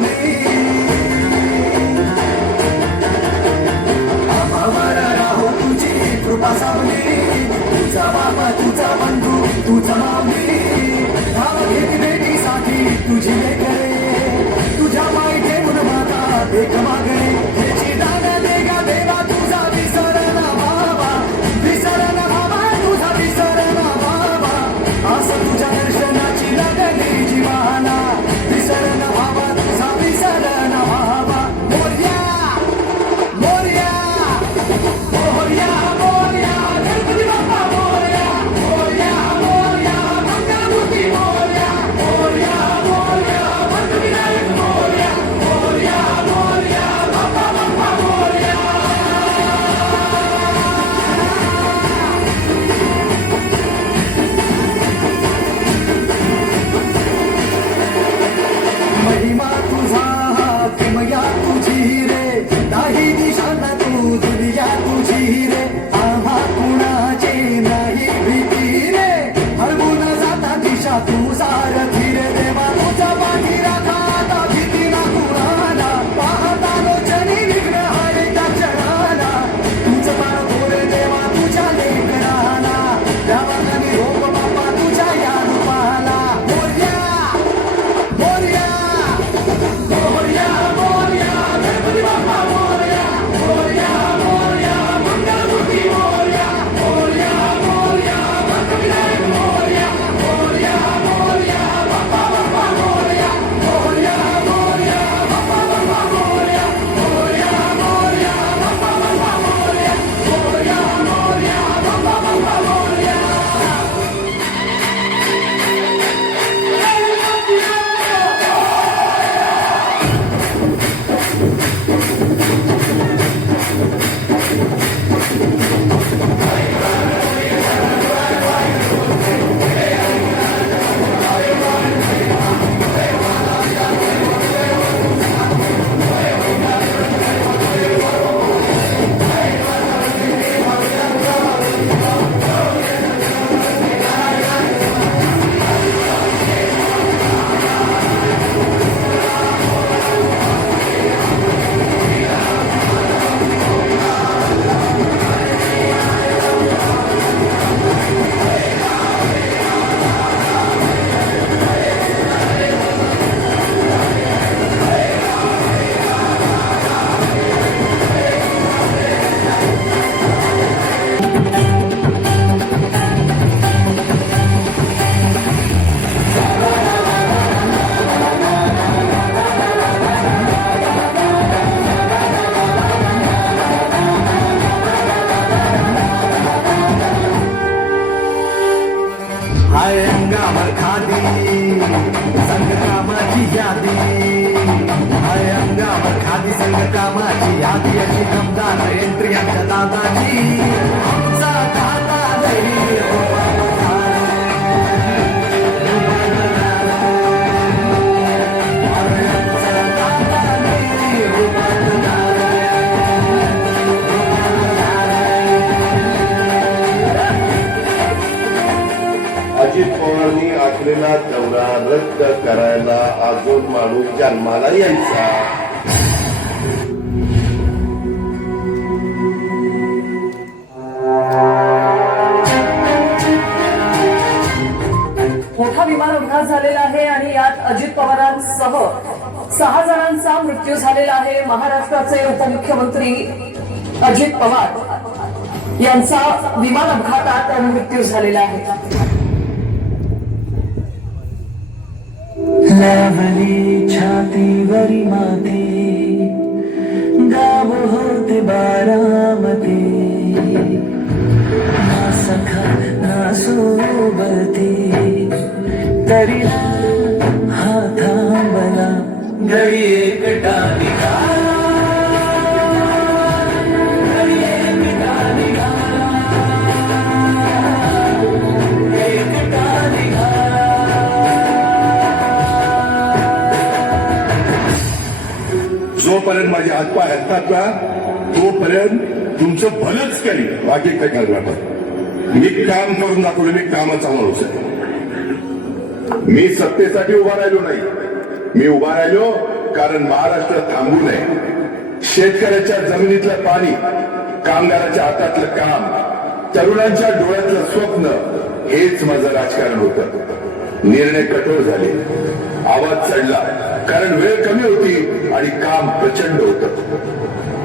सावली आम्हावर राहो तुझी कृपा सावली तुझा बाबा तुझा बंधू तुझा माऊली धाव घेत भेटीसाठी तुझी लेकरे तुझ्या माई ठेवून माता भेट मागणे याची दान दे गा देवा तुझा विसर ना बाबा विसर ना बाबा तुझा विसर ना बाबा असं तुझ्या दर्शनाची लागली जीवाला विसर ना बाबा तुझा विसर ना बाबा मोरया मोरया मोरया मोरया गणपती बाप्पा मोरया मोरया मोरया मंगलमूर्ती मोरया मोरया मोरया मंगलविनायक मोरया मोरया मोरया बाप्पा बाप्पा मोरया महिमा तुझा किमया तुझी रे नाही दिशाना तू दुनिया तुझी रे आम्हा कुणाचे नाही भीती रे हरवून जाता दिशा तू सारथी रे देवा तुझा पाठी राखा आता भीती ना कुणाला पाहता लोचनी विघ्न हरिता क्षणाला तुझं पार थोरे देवा तुझ्या लेकराला देवानी रोप बापा तुझ्या या रूपाला मोरया मोरया मोरया मोरया गणपती बाप्पा मोरया मोरया मोरया मंगलमूर्ती मोरया मोरया मोरया मंगलविनायक मोरया मोरया मोरया बाप्पा बाप्पा मोरया मोरया मोरया बाप्पा बाप्पा मोरया मोरया मोरया बाप्पा बाप्पा मोरया मोरया मोरया बाप्पा बाप्पा मोरया हाय अंगावर खादी संगकामाची यादी हाय अंगावर खादी संगकामाची यादी अशी दमदार एंट्री आमच्या दादाची आमचा दादा लई अजित पवारांनी आखलेला दौरा रद्द करायला अजून माणूस जन्माला यायचा. मोठा विमान अपघात झालेला आहे आणि यात अजित पवारांसह 6 जणांचा मृत्यू झालेला आहे. महाराष्ट्राचे उपमुख्यमंत्री अजित पवार यांचा विमान अपघातात मृत्यू झालेला आहे. लावली छातीवरी माती गाव होते बारामती ना सखा ना सोबती तरी हा थांबला घरी एकटा निघाला घरी एकटा निघाला एकटा निघाला. जोपर्यंत माझे हातपाय हलतात ना तोपर्यंत तुमचं भलंच करीन, बाकी काही करणार नाही. मी काम करून दाखवलं, मी कामाचा माणूस आहे. मी सत्तेसाठी उभा राहिलो नाही, मी उभा राहिलो कारण महाराष्ट्र थांबू नये. शेतकऱ्याच्या जमिनीतलं पाणी, कामगाराच्या हातातलं काम, तरुणांच्या डोळ्यातलं स्वप्न हेच माझं राजकारण होतं. निर्णय कठोर झाले, आवाज चढला, कारण वेळ कमी होती आणि काम प्रचंड होतं.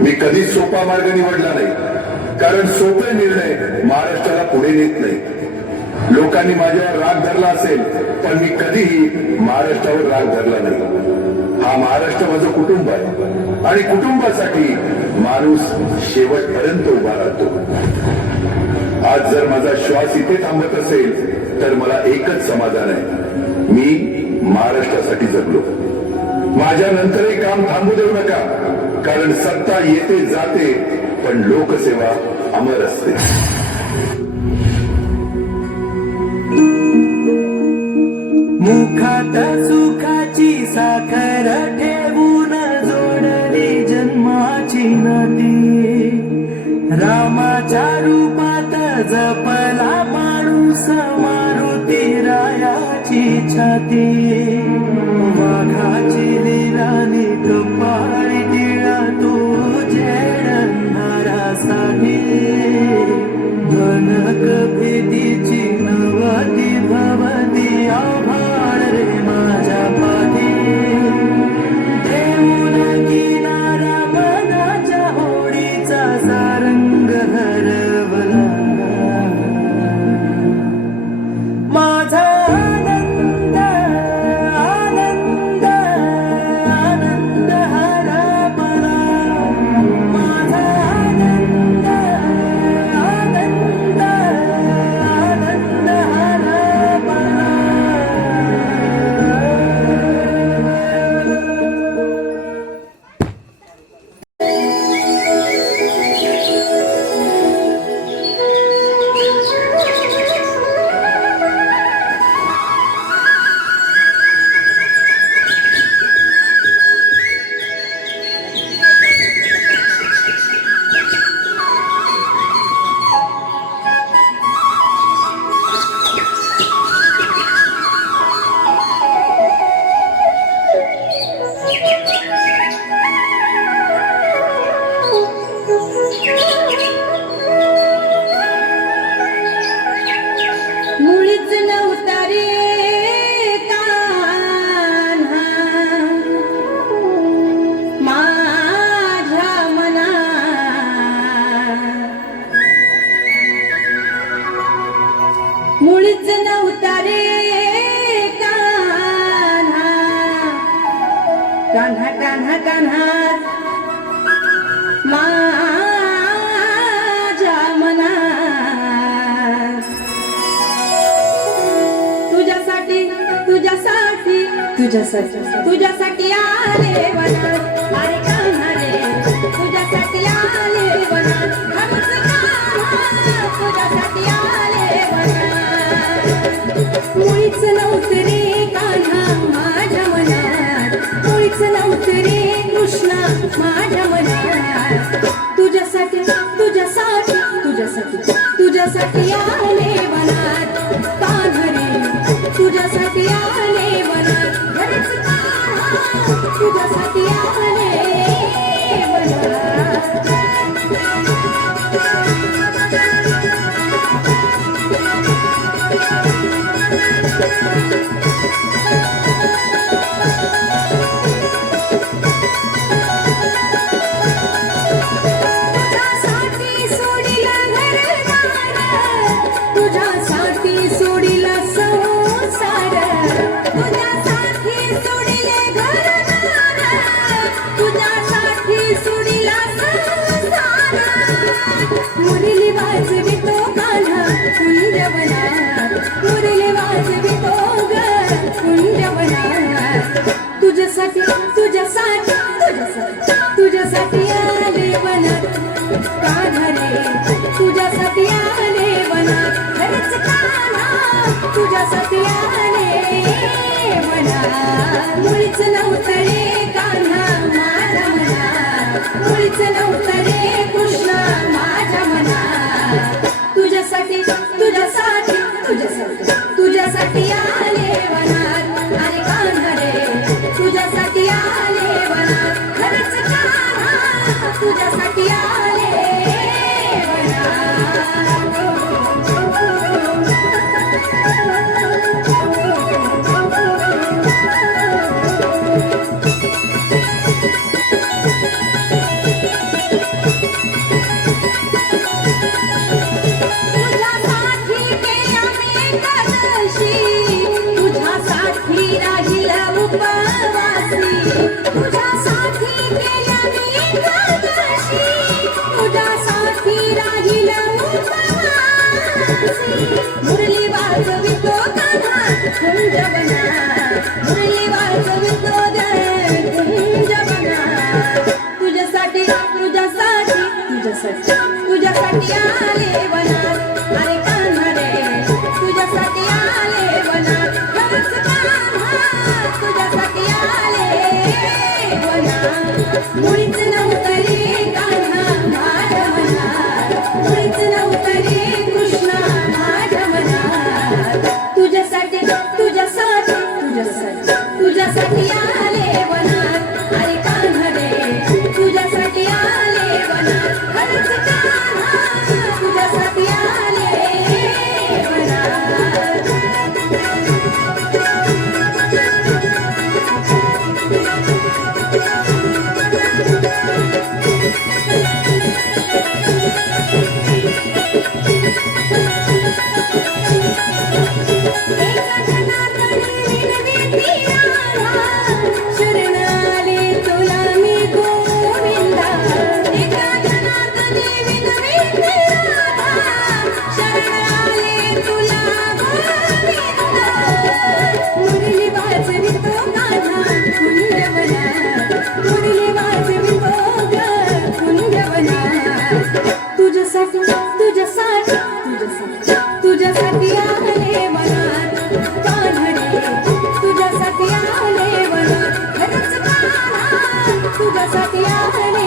मी कधीच सोपा मार्ग निवडला नाही, कारण सोपे निर्णय महाराष्ट्राला पुढे नेत नाही. लोकांनी माझ्यावर राग धरला असेल, पण मी कधीही महाराष्ट्रावर राग धरला नाही. हा महाराष्ट्र माझं कुटुंब आहे आणि कुटुंबासाठी माणूस शेवटपर्यंत उभा राहतो. आज जर माझा श्वास इथे थांबत असेल तर मला एकच समाधान आहे, मी महाराष्ट्रासाठी जगलो. माझ्या नंतरही काम थांबू देऊ नका, कारण सत्ता येते जाते पण लोकसेवा अमर असते. मुखात सुखाची साखर ठेवून जोडली जन्माची नाती, रामाच्या रूपात जपला माणूस मारुती रायाची छाती. वाघाची लीलानी कपाळी टिळा तो झेडणारासाठी, धनक भीतीची नवती भवती आभाळ रे माझ्या पाठी. देऊन किनारा मनाच्या होडीचा सारंग हरवला, माझा आनंद आनंद आनंद हरपला, माझा आनंद आनंद आनंद हरपला. मुळीच नव्हता रे कान्हा माझ्या मनात, मुळीच नव्हता रे कान्हा, कान्हा कान्हा कान्हा माझ्या मनात. तुझ्यासाठी तुझ्यासाठी तुझ्यासाठी तुझ्यासाठी आले वनात, अरे कान्हा रे तुझ्यासाठी आले वनात, खरंच कान्हा तुझ्यासाठी आले वनात. मुळीच नव्हतं रे कान्हा माझ्या मनात, मुळीच नव्हतं रे कृष्णा माझ्या मनात. तुझ्यासाठी तुझ्यासाठी तुझ्यासाठी तुझ्यासाठी आले वनात, कान्हा रे तुझ्यासाठी आले वनात, खरंच कान्हा तुझ्यासाठी आले वनात. तुझ्यासाठी सोडिला घरदार, तुझ्यासाठी सोडिला संसार, तुझ्यासाठी सोडिले घरदार, तुझ्यासाठी सोडिला संसार. मुरली वाजवितो कान्हा कुंजवनात, मुरली वाजवितो ग कुंजवनात. तुझ्यासाठी तुझ्यासाठी तुझ्यासाठी तुझ्यासाठी आले वनात, कान्हा रे तुझ्यासाठी आले वनात, खरंच कान्हा तुझ्यासाठी आले वनात. मुळीच नव्हतं रे कान्हा माझ्या मनात, मुळीच नव्हतं रे कृष्णा माझ्या मनात. तुझ्यासाठी तुझ्यासाठी तुझ्यासाठी तुझ्यासाठी आले वनात, अरे कान्हा रे तुझ्यासाठी आले वनात. गेल्या मी काशी तुझ्यासाठी राहील उपवासी मुरली वाजवितो कान्हा कुंजवना मुरली वाजवितो गे कुंजवना तुझ्यासाठी तुझ्यासाठी तुझ्यासाठी तुझ्यासाठी आले वनात अरे कान्हा रे तुझ्यासाठी आले वनात खरंच कान्हा तुझ्यासाठी आले वनात मुळीच नव्हतं रे कान्हा माझ्या मनात मुळीच नव्हतं रे कृष्णा माझ्या मनात तुझ्यासाठी तुझ्यासाठी तुझ्यासाठी तुझ्यासाठी आले वनात अरे कान्हा रे तुझ्यासाठी आले वनात खरंच कान्हा तुझ्यासाठी आले वनात एका जनार्दनी विनविती राधा शरणाले तुला मी गोविंदा एका जनार्दनी विनविती राधा शरणाले तुला गोविंदा मुरली वाजवितो कान्हा कुंजवनात मुरली वाजवितो ग कुंजवनात तुझ्यासाठी तुझ्यासाठी तुझ्यासाठी तुझ्यासाठी आले वनात कान्हा रे तुझ्यासाठी आले वनात खरंच कान्हा तुझ्यासाठी आले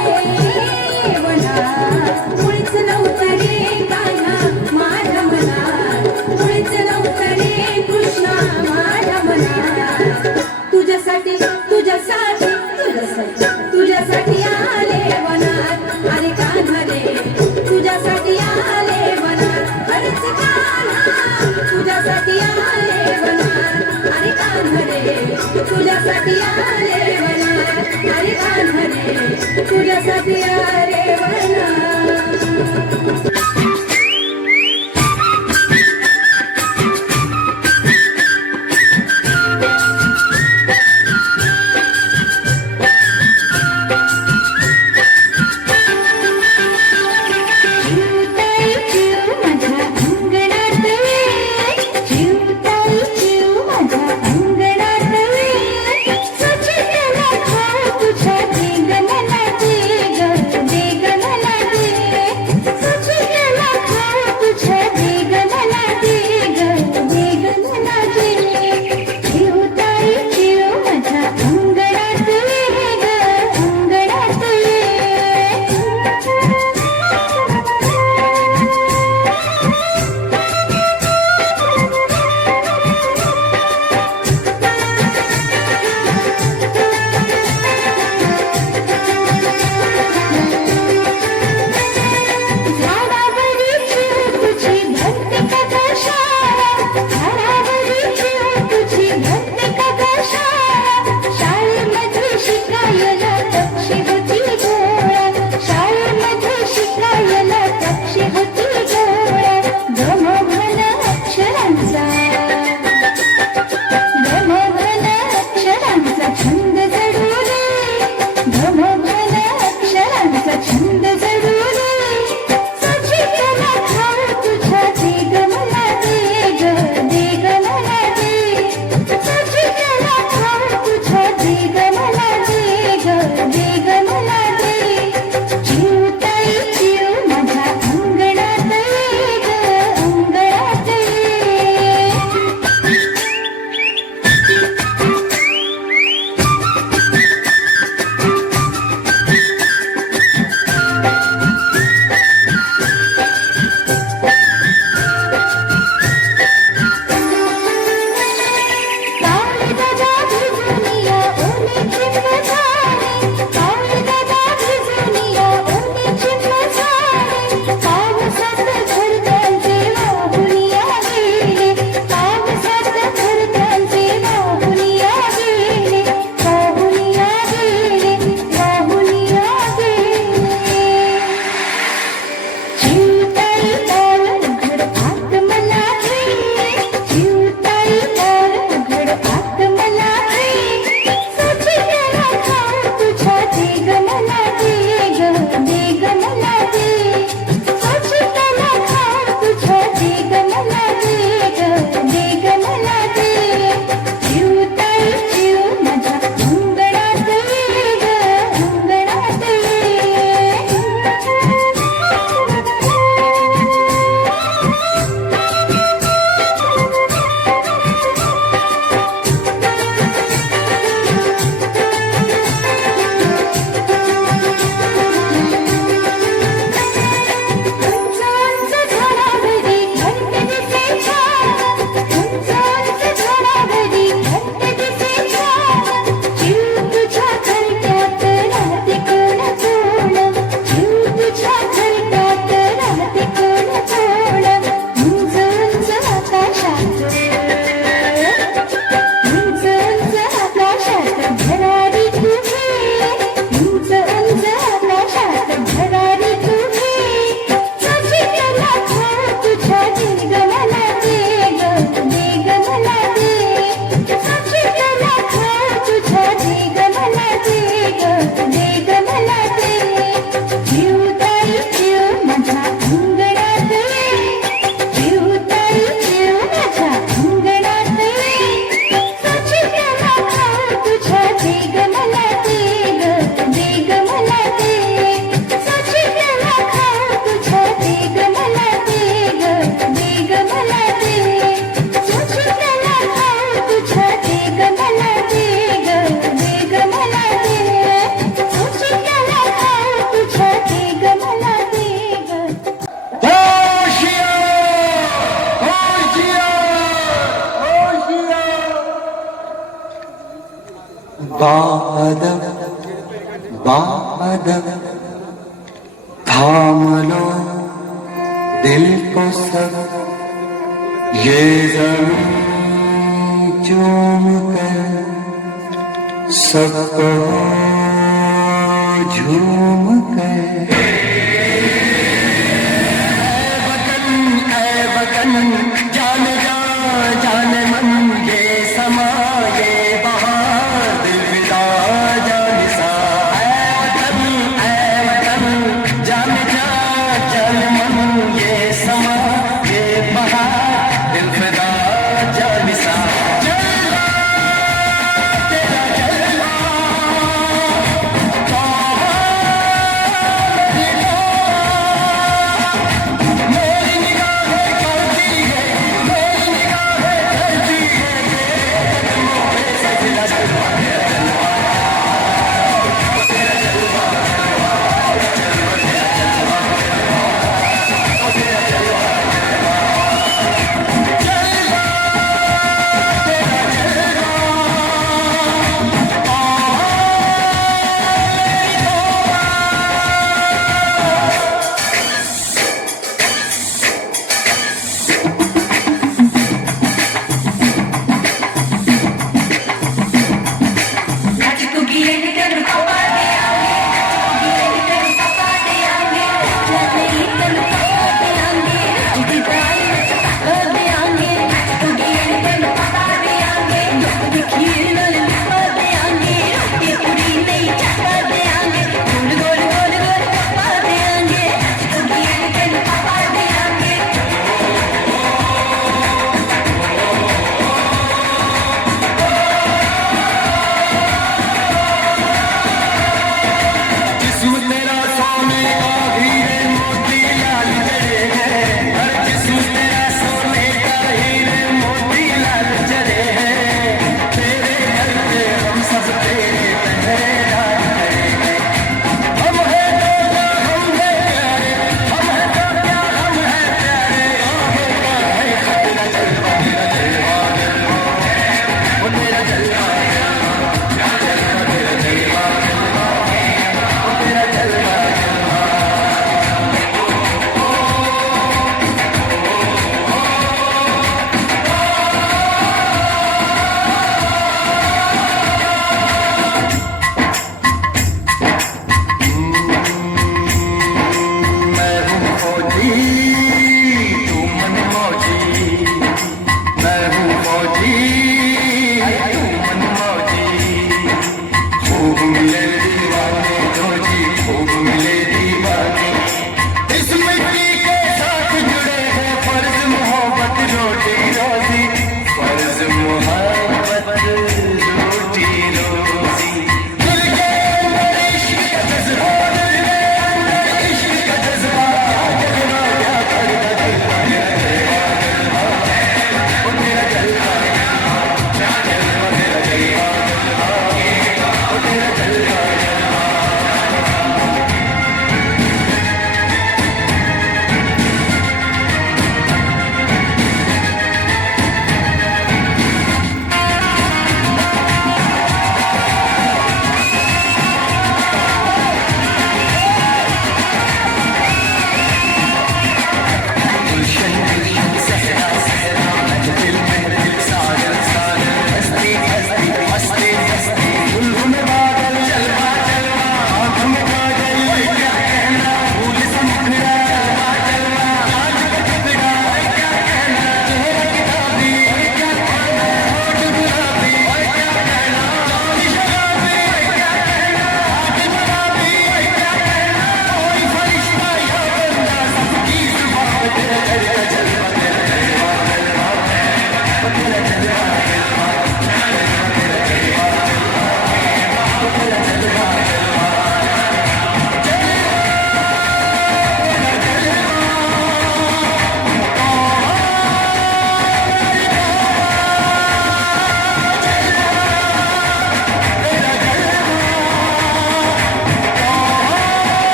वनात मुळीच नव्हतं रे कान्हा माझ्या मनात मुळीच नव्हतं रे कृष्णा माझ्या मनात तुझ्यासाठी तुझ्यासाठी तुझ्यासाठी तुझ्यासाठी आले वनात अरे कान्हा रे तुझ्यासाठी आले वनात खरंच कान्हा तुझ्यासाठी आले वनात अरे कान्हा रे तुझ्यासाठी आले वनात अरे कान्हा रे तुझ्यासाठी आले वनात तुझ्या बादल बादल थाम लो दिल को सब ये ज़मीं चूम कर सबको झूम कर ऐ वतन जान जा जान मन ये समा ये बहार दिल विदा जान सा ऐ वतन जान जा जान मन ये समा ये बहार दिल विदा जान सा जलवा तेरा जलवा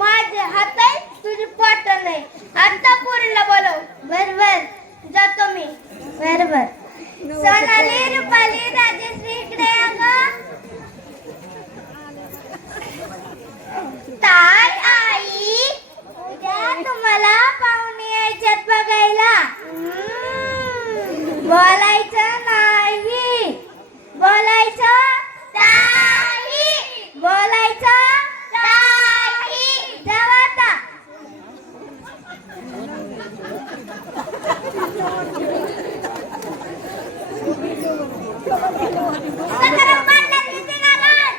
माझे हात आहे तुझी पाठ नाही. आता पोरीला बोलव. बरोबर जातो मी. बरोबर. सोनाली रुपाली राजश्री इकडे या गं. ताई आई उद्या तुम्हाला पाहुणे यायच्यात बघायला. बोलायचं नाही. बोलायचं नाही. बोलायचं नाही. जावा आता. सकाराम पाटलात किती नागात?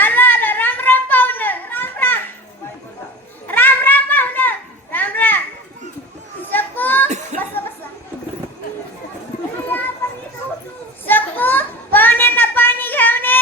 आलो आलो. राम राम पाहुणं. राम राम. राम राम पाहुणं. राम राम. सकू बसा बसा. सकू पाहुण्यांना पाणी घेऊन ये.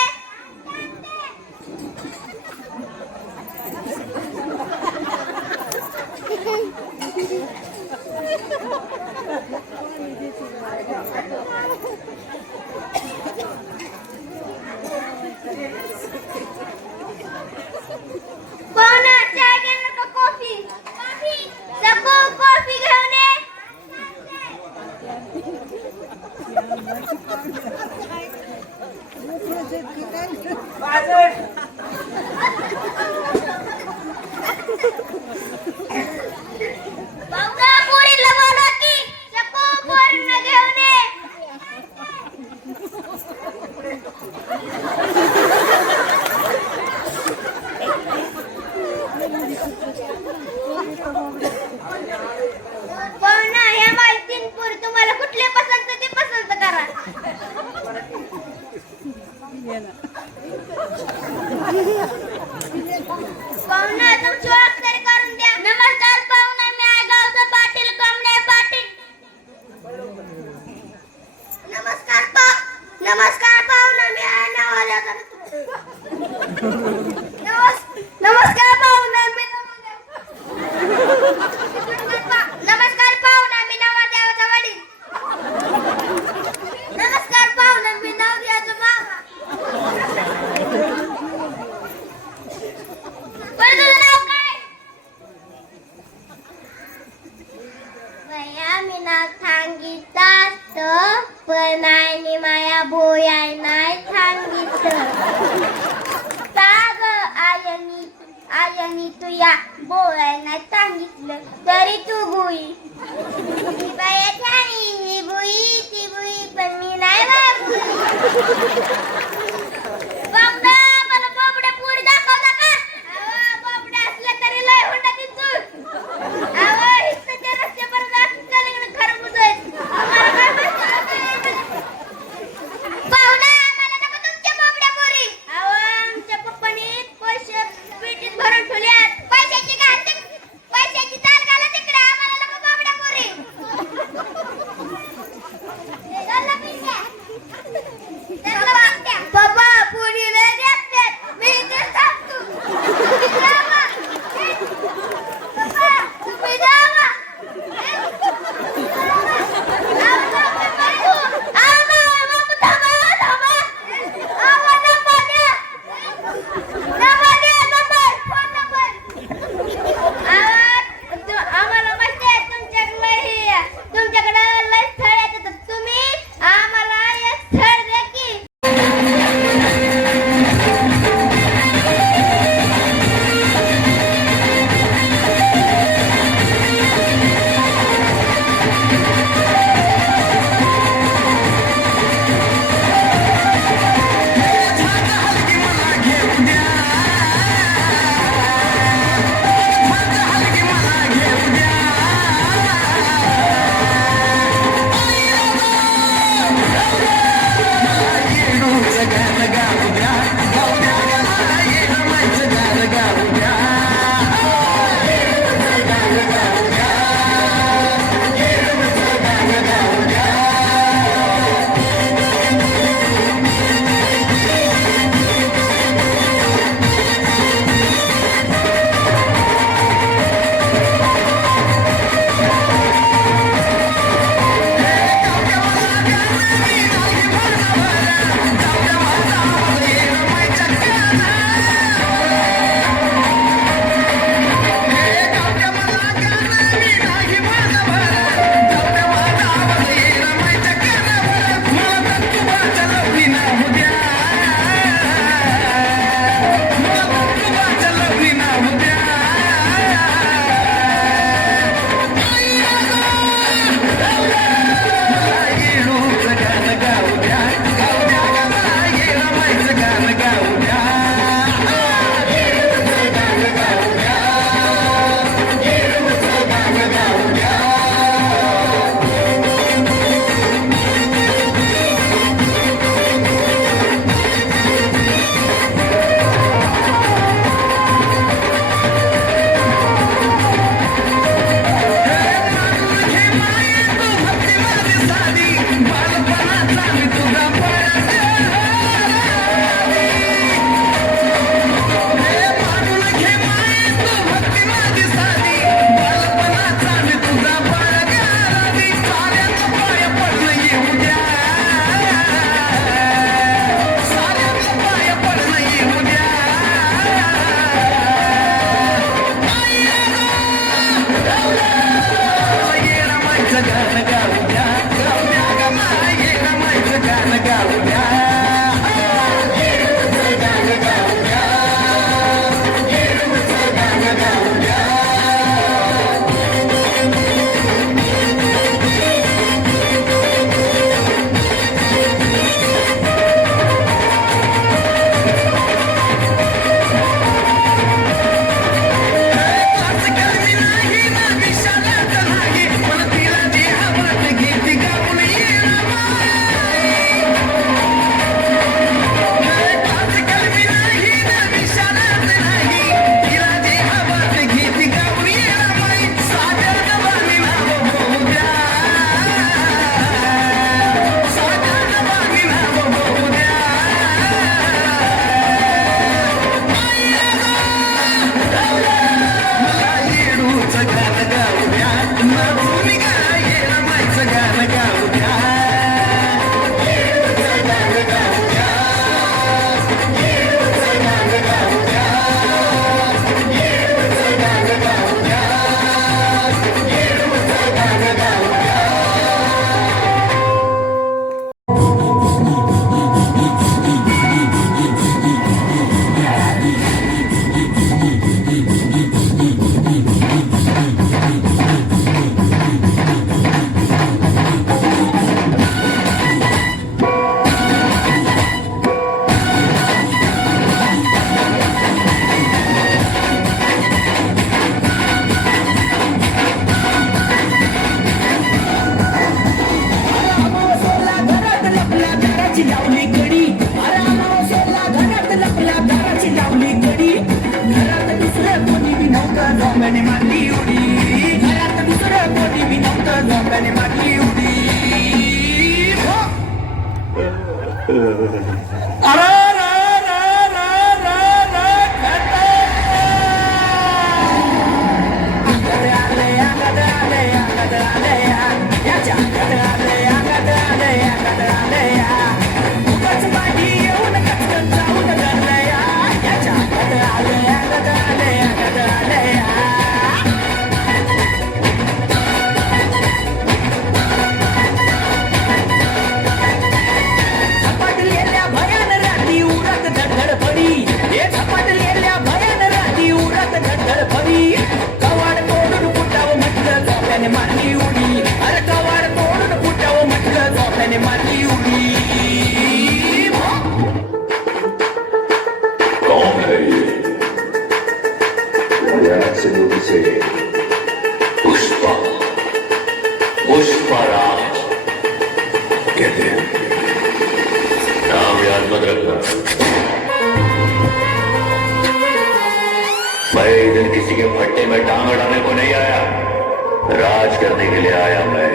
पाहुणा चहा घेणार का कॉफी? कॉफी. सकू कॉफी घेऊन ये. पाहुणा पोरीला बोलवा की. सकू पोरींना घेऊन ये. पाहुणा ह्या मालकीन पोरी तुम्हाला कुठले पसंत ते पसंत करा. पाहुणा तुमची ओळख तरी करून द्या. नमस्कार पाहुणा, मी आहे गावचा पाटील कमळे पाटील. नमस्कार पाहुणा, मी आहे नवाल्याचा. नमस्कार पाहुणा, मी नमस्कार पाहुणा, मी नवरदेवाचा वडील. नमस्कार पाहुणा, मी नवरदेवाचा मामा. बरं, तुझं नाव काय? बया मी नाव सांगितलं पण आईने माया बोयाय नाही सांगितलं. का ग आयनी तुया बोयाय नाही सांगितलं तरी तू बुई. बाया छानी ही बुई ती बुई पण मी नाही बाय बुई. बाबडा मला बाबड्या पुरी दाखवता का? बाबड्या असलं तरी लय हुंडा तिथून. इथच्या रस्त्यापर्यंत असं खरबूज आहेत. आम्हाला काय माहिती? पाहुणा मला नको तुमच्या बाबड्या पुरी. आमच्या पप्पानी पैसे पेटीत भरून ठेवल्यात. पैशाची चाल घाला तिकडे. आम्हाला नको बाबड्या पुरी. चला पिंट्या. चला बाबड्या. झोप्याने मारली उडी घरात दुसरं कोणी बी नव्हतं झोप्याने मारली उडी अरे मारली उडी अरे कवाड तोडून फुटावं म्हटलं झोप्याने मारली उडी कौन है ये हरियाणा से लोग से पुष्पा पुष्पाराज कहते हैं नाम याद मत रखना मैं इधर किसी के फट्टे में टांग अड़ाने को नहीं आया राज करने के लिए आया मैं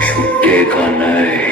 छुट्टे का नहीं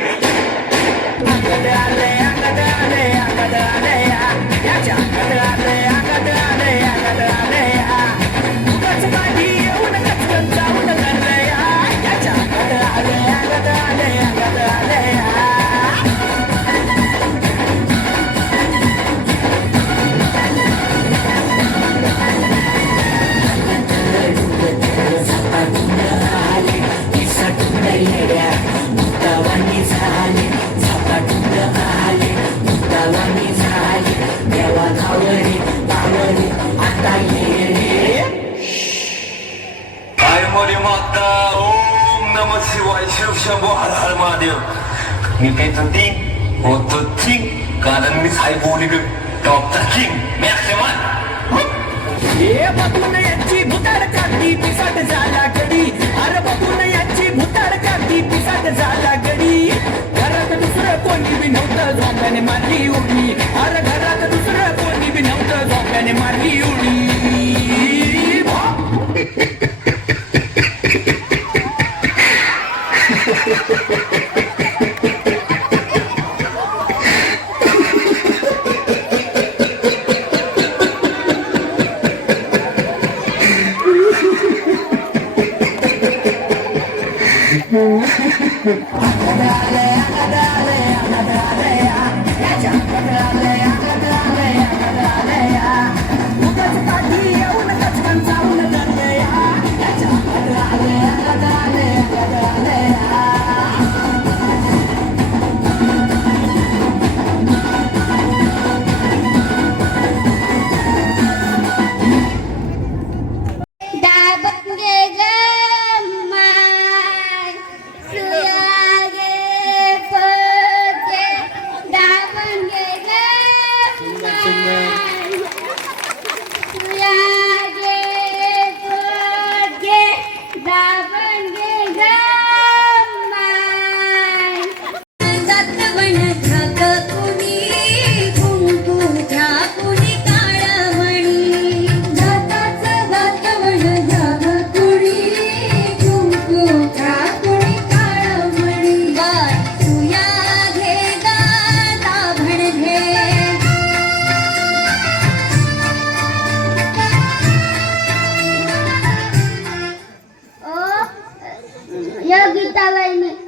शंभो हर हर महादेव मी पेतो तीन होतो चिंग कारण मी साई बोली टॉपचा किंग हे बघून यांची भुताड काढली पिसाट झाला गडी अरे बघून यांची भुताड काढली पिसाट झाला गडी घरात दुसरं कोणी बी नव्हतं झोप्याने मारली उडी अरे घरात दुसरं कोणी बी नव्हतं झोप्याने मारली उडी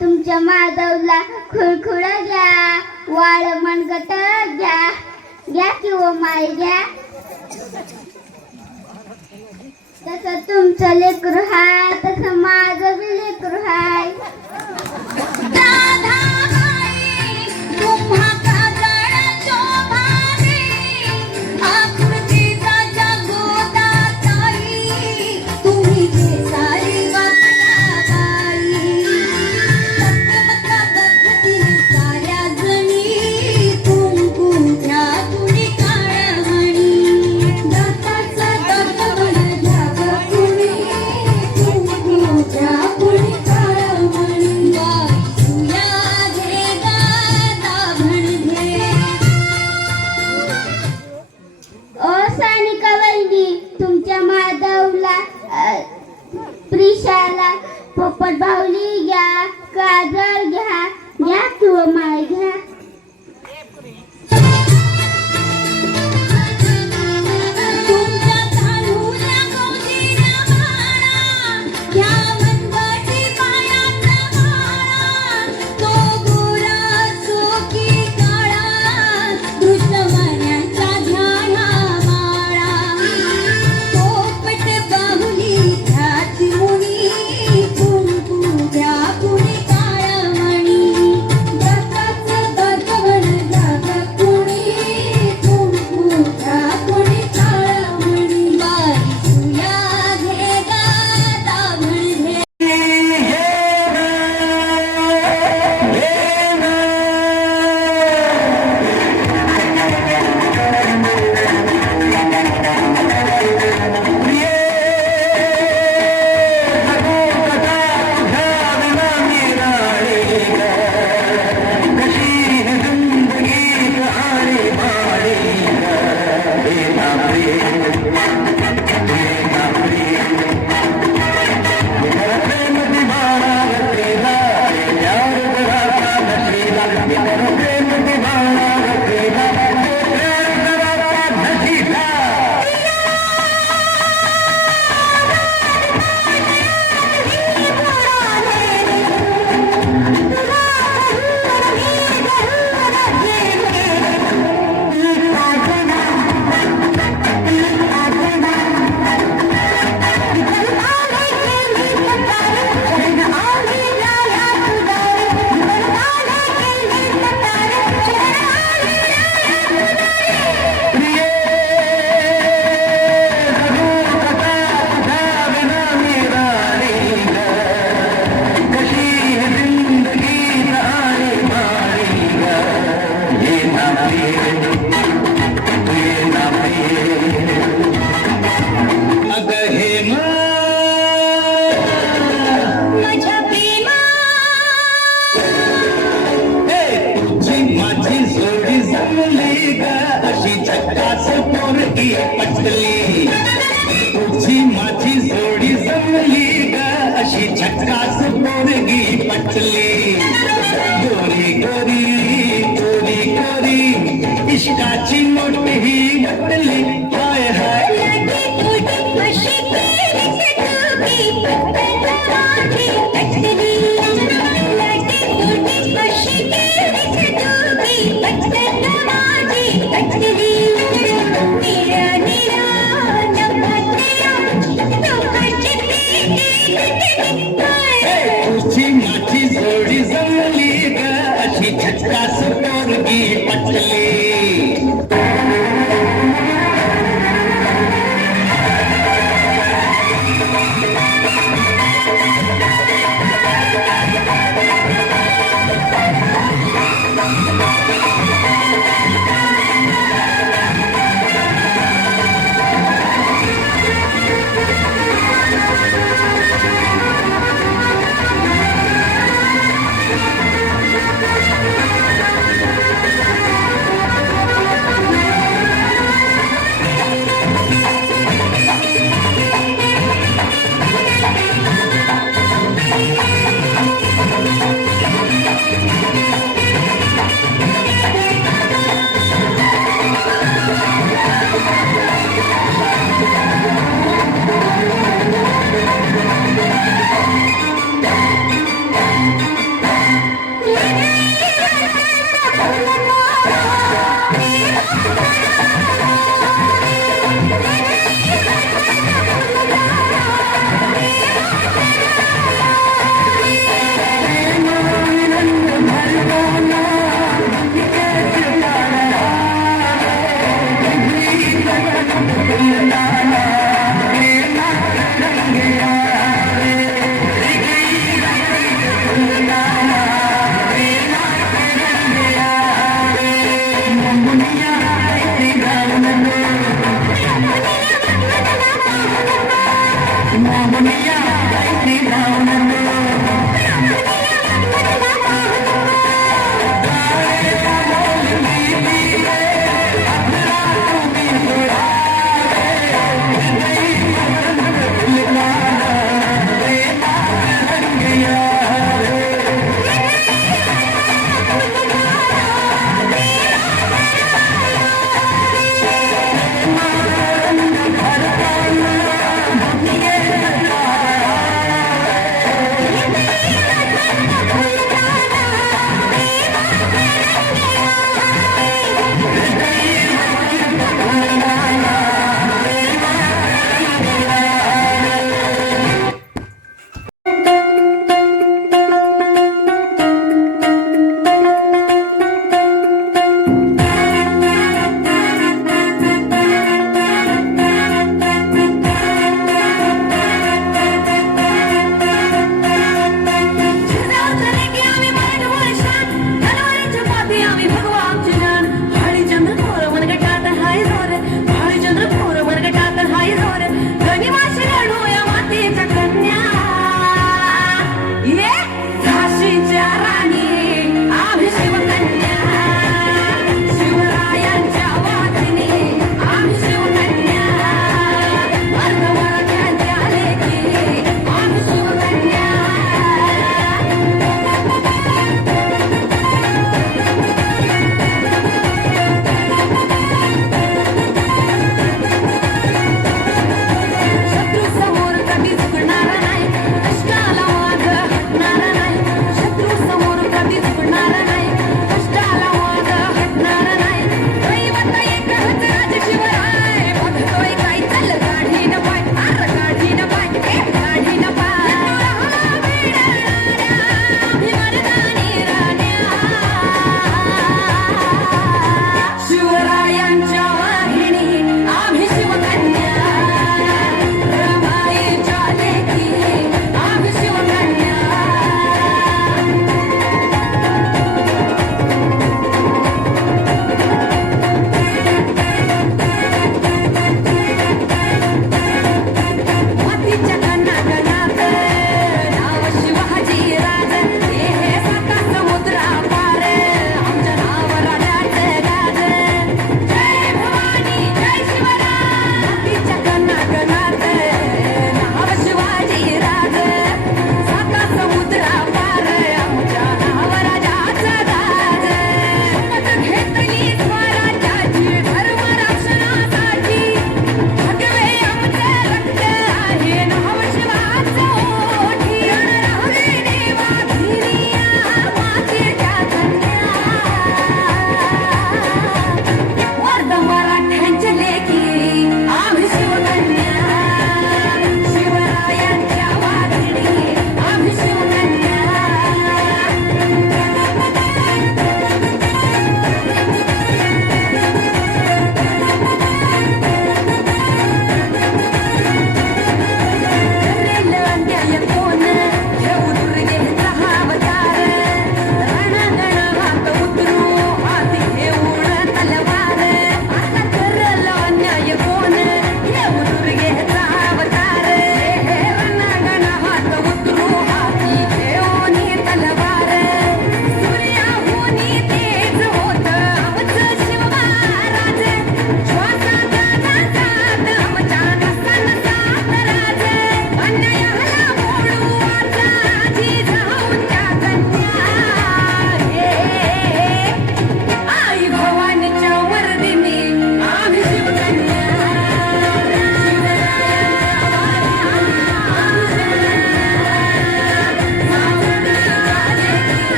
तुमच्या माधवला खुळखुळा घ्या वाळ मनगट घ्या घ्या किंवा माय घ्या तसं तुमचं लेकरू हाय तसं माझं बी लेकरू हाय बाहुली घ्या काजळ घ्या घ्या किंवा माळ घ्या तुमच्या कान्हुल्या कवटीच्या माळा घ्या मनगटी पायातला माळा तो गोरा चोकी काळा कृष्णवाण्यांचा घ्या माळा पोपट बाहुली घ्या चिमुणी कुंकू घ्या कुणी काळा मणी दत्ताचं दर्पण घ्या कुणी कुंकू घ्या कुणी काळा मणी बाई तुया घे गाता म्हणे माझ्या प्रेमा माझी जोडी जमली ग अशी झक्कास पोरगी पटली तुझी माझी जोडी जमली ग अशी झक्कास पोरगी पटली गोरी गोरी गोरी गोरी इश्काची मोठी घटली हाय हाय तुझी माझी जोडी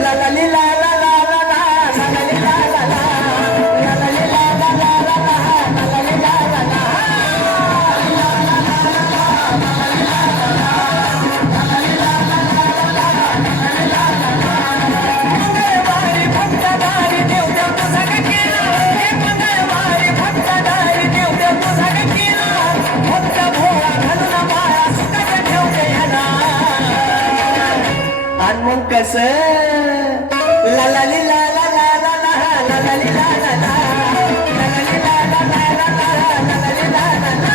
ला ला ली ला ला ला ला ला ला ला ली ला ला ला ला ला ली ला ला ला ला ला ला ला ली ला ला ला. मंगळवारी भक्तदारी देव देव तुझा ग केला, हे मंगळवारी भक्तदारी देव देव तुझा ग केला, भक्त भोळा घालून माळा सुखात ठेवते ह्याला. आणि मग कसं ला ला ली ला ला ला ला ला ला ला ली ला ला ला ला ला ली ला ला ला ला ला ला ला ली ला ला ला.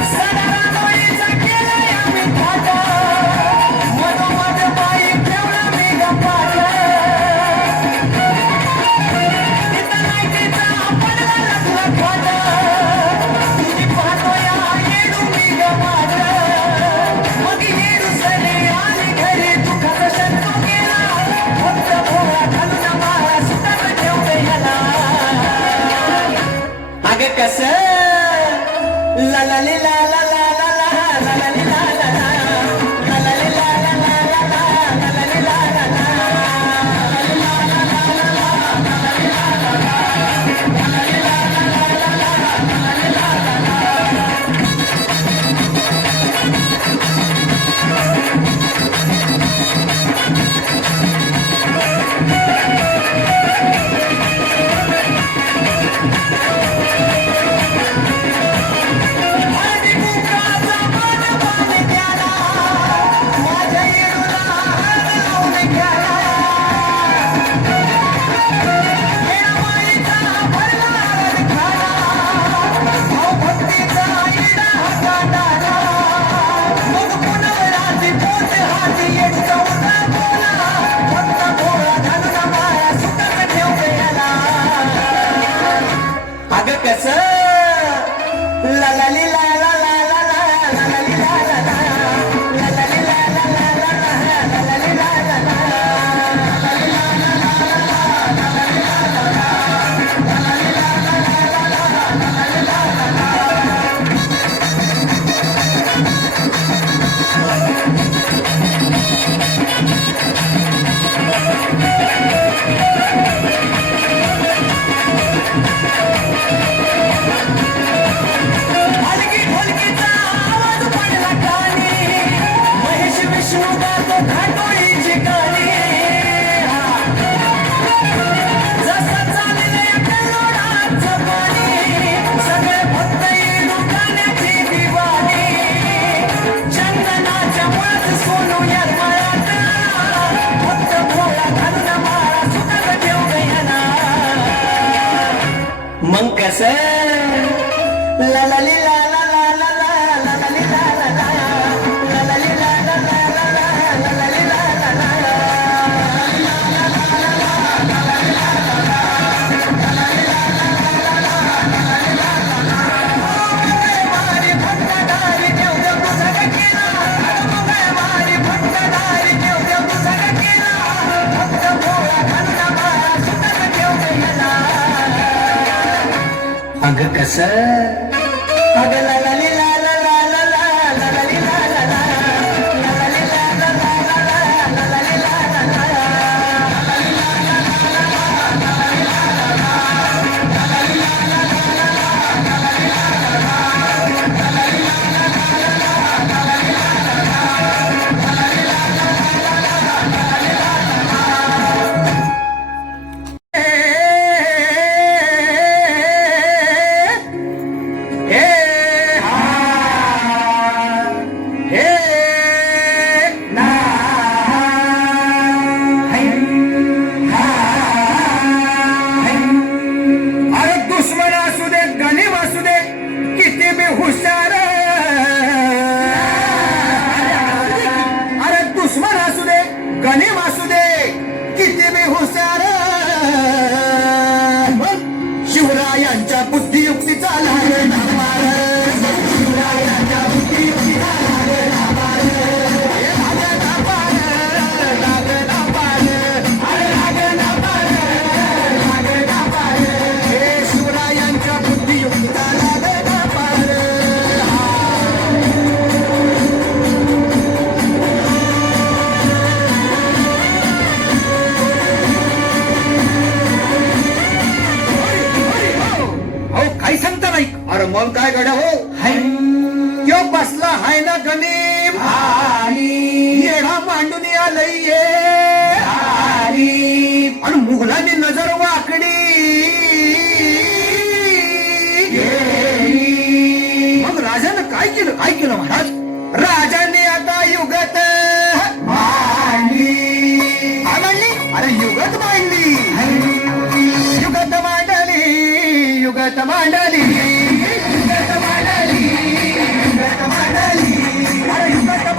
सदारामोळीचा केलाय आम्ही थाटा, मधोमध बाई ठेवला मी गप्पाटा. तिथं लाईटीचा पडला लागला खाटा, तुझी पाहतोय येडू मी गमाटा. मग येडू सरी आली घरी दुःखाचा शंतू गेला, फक्त भोळा घालून माळा सुखात ठेवते ह्याला. अगं कसं ला ला ली ला ला ला ला ला ला ला ली ला ला ला ला ला ली ला ला ला ला ला ला ला ली ला ला ला. हळदी कुंकाचा मान पाणी द्याला, माझ्या येडूला हळद लावून घ्याला. येडामाईचा भरला रडखाना, भावभक्तीचा येडा हाताळाला. मग पुनवराची पोट हाती येडूचा उद्या बोला, फक्त भोळा घालून माळा सुखात ठेवते ह्याला. अगं कसं ला ला ली ला ला ला ला ला ला ला ली ला ला ला ला ला ली ला ला ला ला ला ला ला ली ला ला ला. हलकी ढोलकीचा आवाज पडला कानी, महेश विष्णू गातो घाटोळीची गाणी. जसं चाललंय कल्लोळाचं पाणी, सगळे भक्त येणू गाण्याची दिवाणी. चंदनाच्या मुळात सोनू यरमळात, फक्त भोळा घालून माळा सुखात ठेवते ह्याला. मग कसं ला ला ली ला ला ला ला ला ला ला ली ला ला ला ला ला ली ला ला ला ला ला ला ला ली ला ला ला. मंगळवारी भक्तदारी देव देव तुझा ग केला, मंगळवारी भक्तदारी देव देव तुझा ग केला, फक्त भोळा घालून माळा सुखात ठेवते ह्याला. अगं कसं अगं ला ला ली ला ला ला ला ला ला ला ली ला ला ला ला ला ली ला ला ला ला ला ला ला ली ला ला ला. हे अरे मग काय गड्या हो त्यो बसला हाय ना गणित येडा मांडून आलंय ये आणि मुघलांनी नजर वाकडी मग राजानं काय केलं महाराज राजाने आता युगत मांडली अरे युगत मांडली युगत मांडली युगत मांडली अरे युगत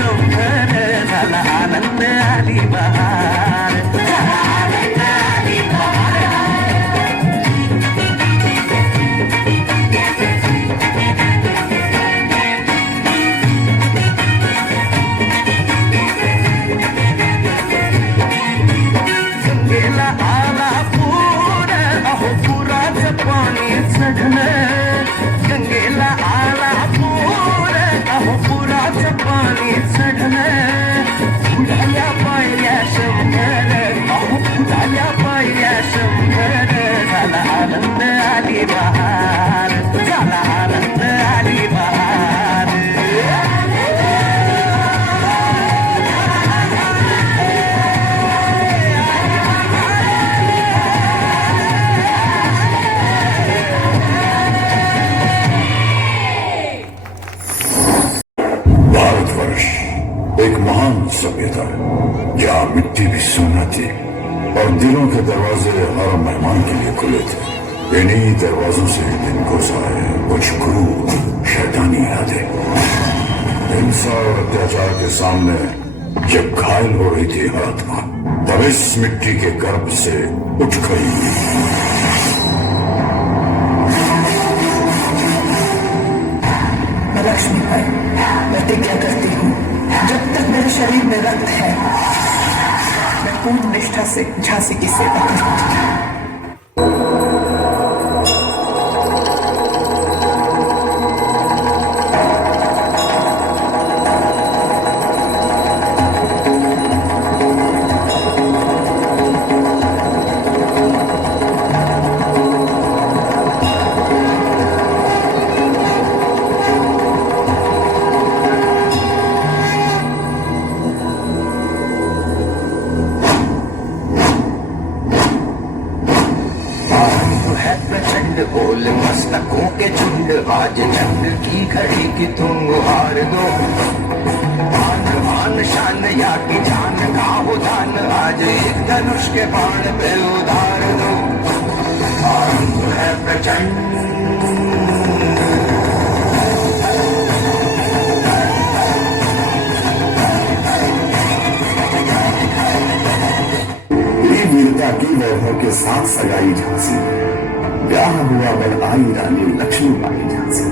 शंभर झाला आनंद आली बहार गंगेला आला पूर अहो पुराचं पाणी चढलं गंगेला आला पूर अहो पुराचं पाणी चढलं फुलाल्या पायऱ्या शंभर अहो फुलाल्या पायऱ्या शंभर झाला आनंद आली बहार झाला आनंद आली बहार भारतवर्ष एक महान सभ्यता जहाँ मिट्टी भी सोना थी और दिलों के दरवाजे हर मेहमान के लिए खुले थे इन्हीं दरवाजों से दिन गुजरे कुछ क्रूर शैतानी यादें हिंसा और अत्याचार के सामने जब घायल हो रही थी हर आत्मा तब इस मिट्टी के गर्भ से उठ खड़ी मैं लक्ष्मी भाई प्रतिज्ञा करती हूँ जब तक मेरे शरीर में रक्त है मैं पूर्ण निष्ठा से झांसी की सेवा करूंगी बोल मस्तकों के झुंड आज जंग की घड़ी की तुम हार दो आन आन शान या की जान का हो जान आज एक धनुष के बाण पे उधार दो आरंभ है प्रचंड वीरता की वैभव के साथ सगाई झांसी ब्याह हुआ बल आई रानी लक्ष्मीबाई झांसी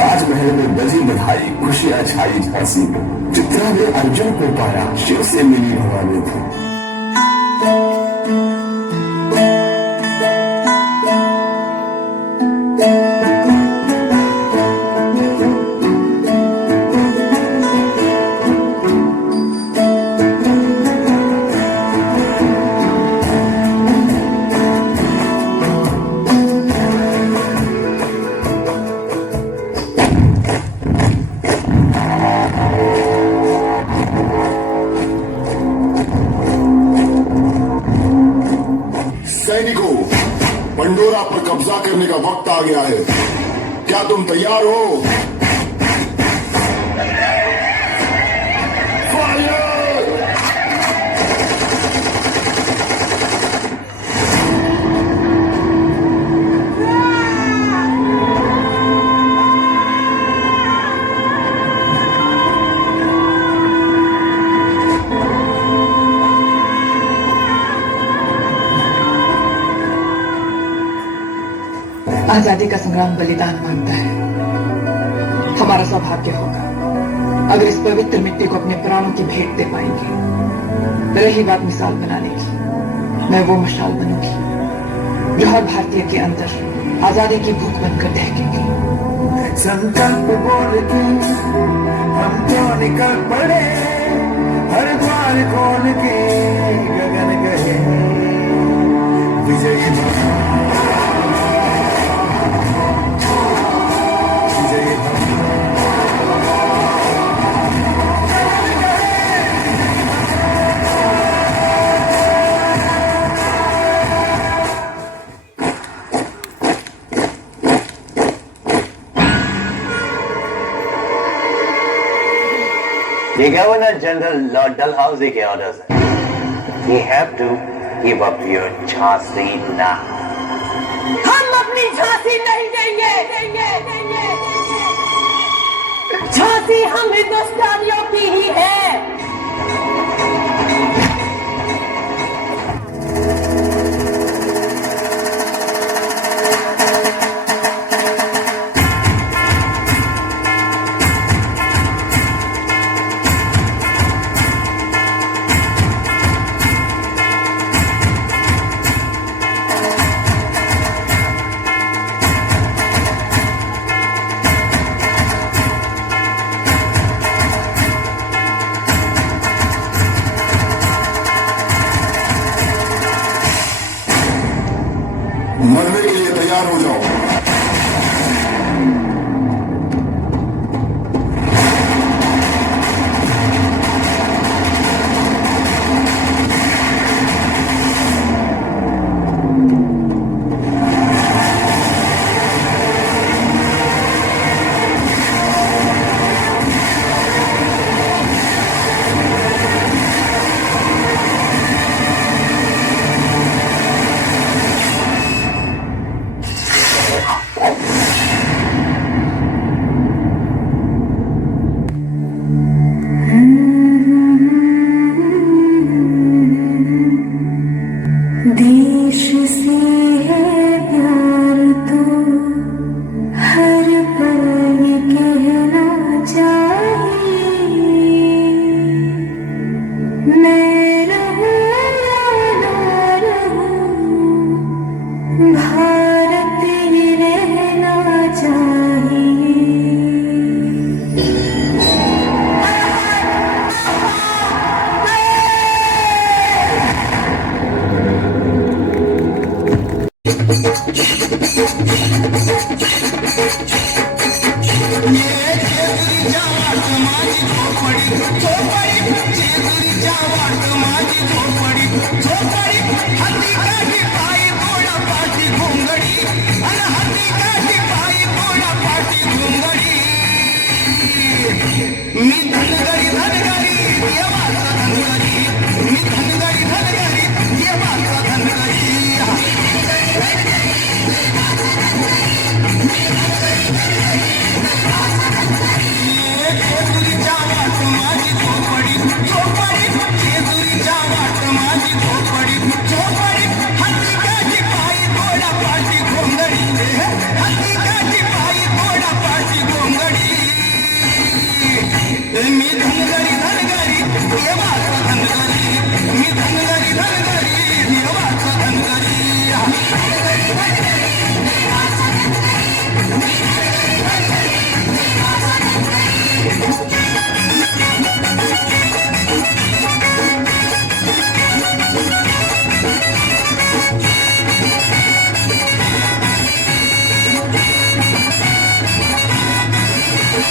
राजमहल में बजी बधाई खुशियां छाई झांसी चित्रा ने अर्जुन को पाया शिव से मिली भवानी थी सैनिकों पंडोरा पर कब्जा करने का वक्त आ गया है क्या तुम तैयार हो फायर आजादी का संग्राम बलिदान मांगता है हमारा सौभाग्य होगा अगर इस पवित्र मिट्टी को अपने प्राणों की भेंट दे पाएंगे। रही बात मिसाल बनाने की मैं वो मशाल बनूंगी जो हर भारतीय के अंदर आजादी की भूख बनकर दहकेगी। संकल्प बोल के हम तो निकल पड़े हर द्वार खोल के गगन कहे विजयी The Governor General Lord Dalhousie K orders है. You have to give up your Jhansi now. हम अपनी झांसी नहीं देंगे झांसी हम हिंदुस्तानियों की ही है तैयार हो जाओ। देश से है प्यार तो हर पल ये कहना चाहिए, मैं रहूं या ना रहूं, भारत ही रहना चाहिए।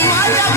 माझ्या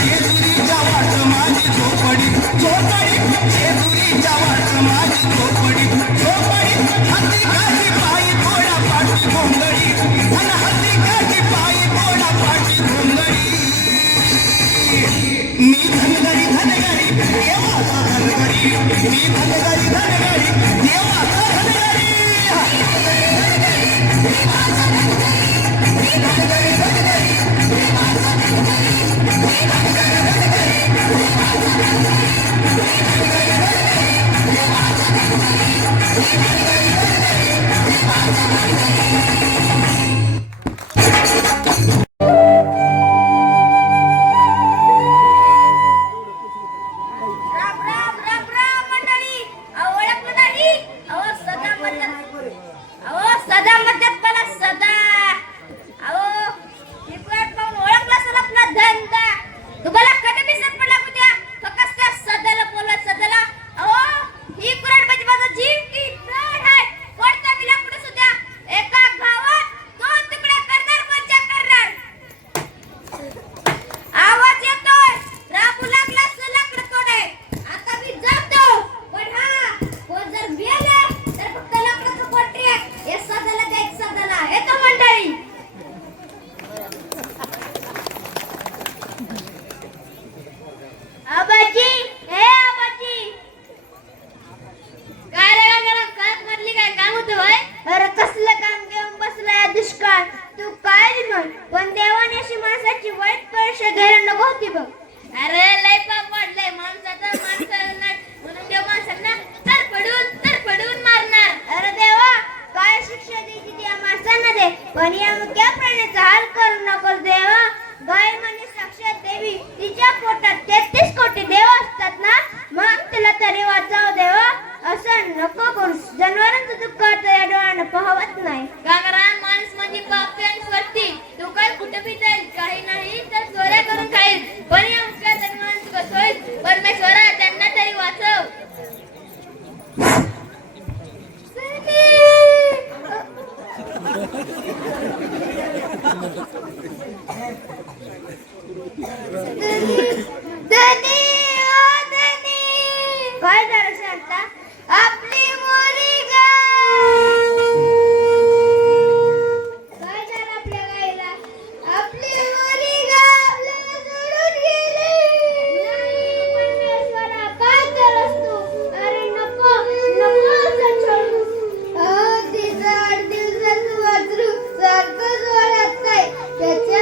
जेजुरीच्या वाट माझी झोपडी जेजुरीच्या वाट माझी झोपडी हत्ती काठी पायी थोडा पाठी घोंगडी आणि हत्ती काठी पायी थोडा पाठी घोंगडी मी धनगरी देवाचा धनगरी मी धनगरी देवाचा धनगरी राम राम राम राम मंडळी. अहो, ओळखलं नाही? अहो, सदा म्हणतात मला सदा. अहो, इकडे पाहून ओळखलं असेल आपला धंदा. तुम्हाला कधी दिसत पडला उद्या फक्त त्या सदाला बोलवा सदाला. अहो, ही कुराड म्हणजे माझा जीव की प्राण आहे. कोणत्या बिला पुढे सुद्धा एका गावात 2 तुकडे करणार म्हणजे करणार. आवाज येतोय राबू लागला लाकडं तोडे. आता मी जातो पण हा कोण जर मेले तर फक्त लाकडाचं पोटरे हे सदाला द्यायचं सदाला. येतो मंडळी. आबाजी हे आबाजी काय रे गंगाराम काय मरली काय काम होतं होय? अरे कसलं काम घेऊन बसलाय दुष्काळ. तू काय म्हण पण देवाने अशी माणसाची वाईट परीक्षा घ्यायला नको होती बघ. अरे लय पाप वाढलंय माणसाचं माणसाला नाही म्हणून देव माणसांना तर पडून मारणार. अरे देवा काय शिक्षा द्यायची त्या माणसांना दे पण या मुक्या प्राण्याचा हाल करू नको देवा. गाय म्हणजे साक्षात देवी तिच्या पोटात 33 कोटी देव असतात ना मग तिला तरी वाचाव देवा. असं नको करू जनावरांचं दुःख या डोळ्यानं पाहवत नाही. गागरान माणूस म्हणजे पापी आणि स्वार्थी. तू काय कुठं बी जाईल काही नाही तर चोऱ्या करून खाईल पण या मुक्या जन्मांचं कसं होईल. परमेश्वरा त्यांना तरी वाचव. काय झालं शांता? आपली मोरी गाय. काय झालं आपल्या गायला? आपली मोरी गाय आपल्याला सोडून गेली. नाही परमेश्वरा काय केलंस तू? अरे नको असं सोडू. तिचं 8 दिवसाचं वासरू सारखंच ओळखतंय. त्याच्या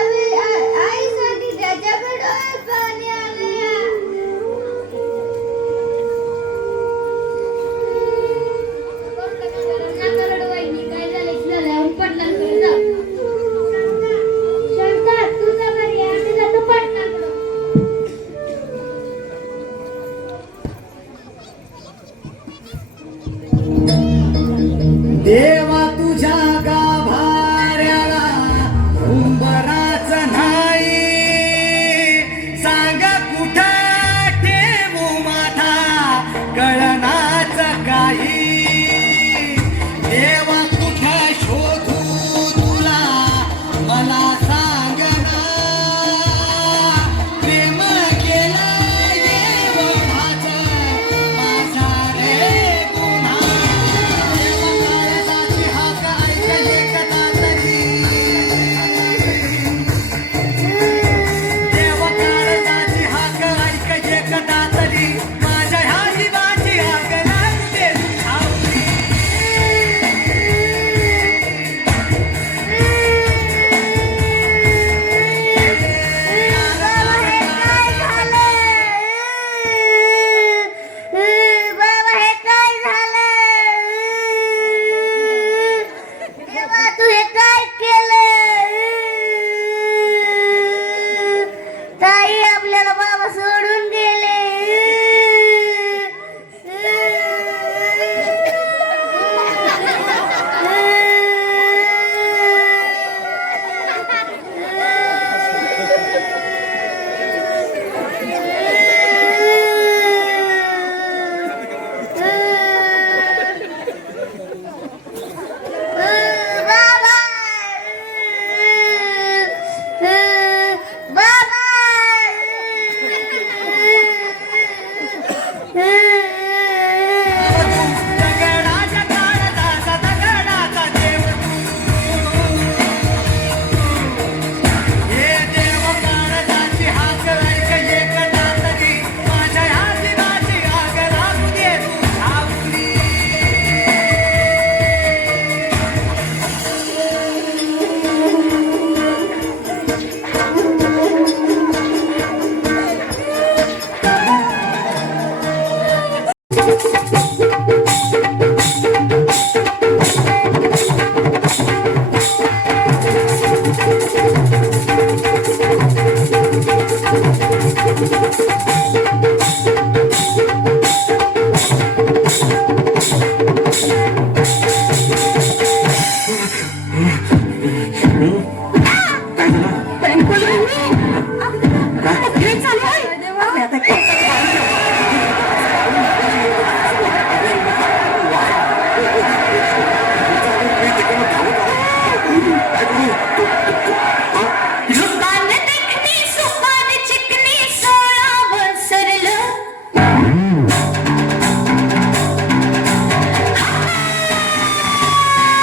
रुपान देखणी सुपान चिकनी 16 सरलं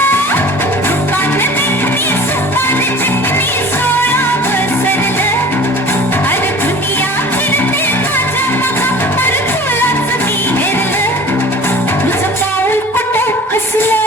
रुपान देखणी सुपान चिकनी 16 सरलं अरे दुनिया फिरते माझ्या मनावर तुलाच मी हेरलं तुझं पाऊल कुठं फसलं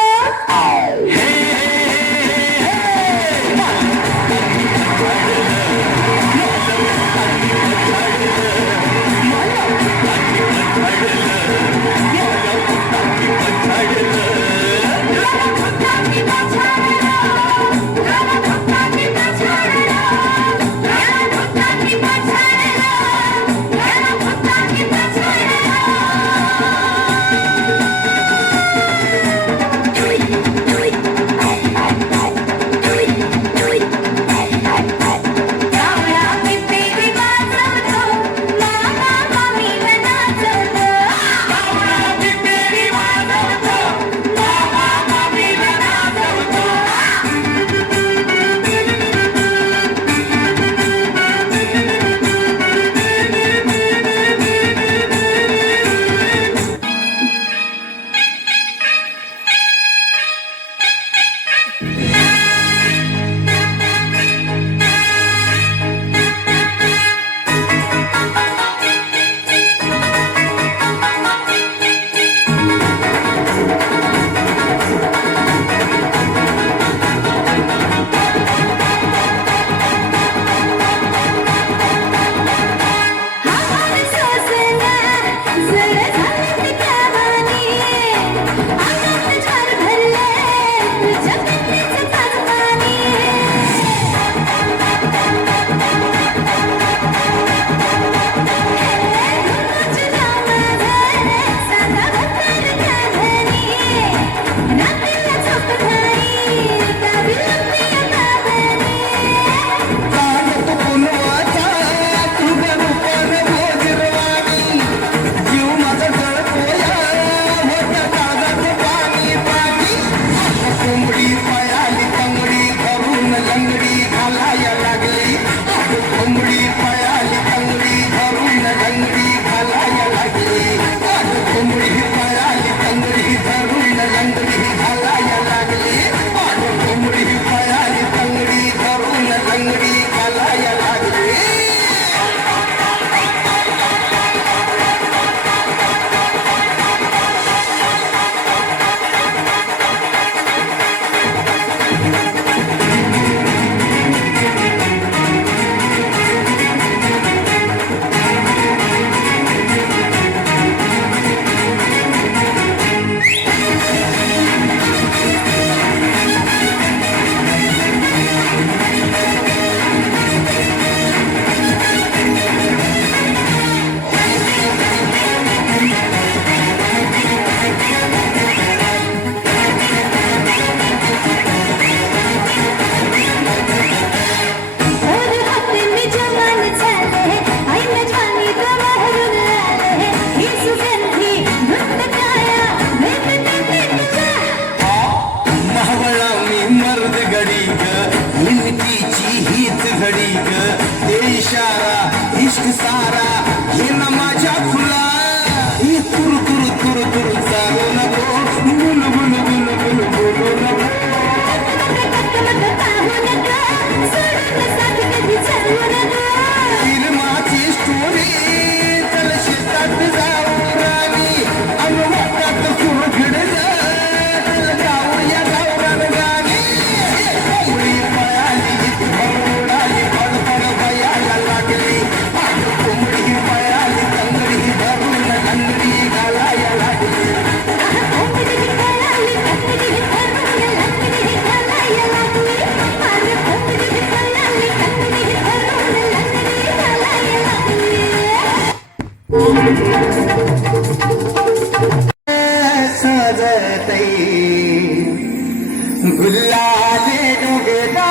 गुलाले डोगेदा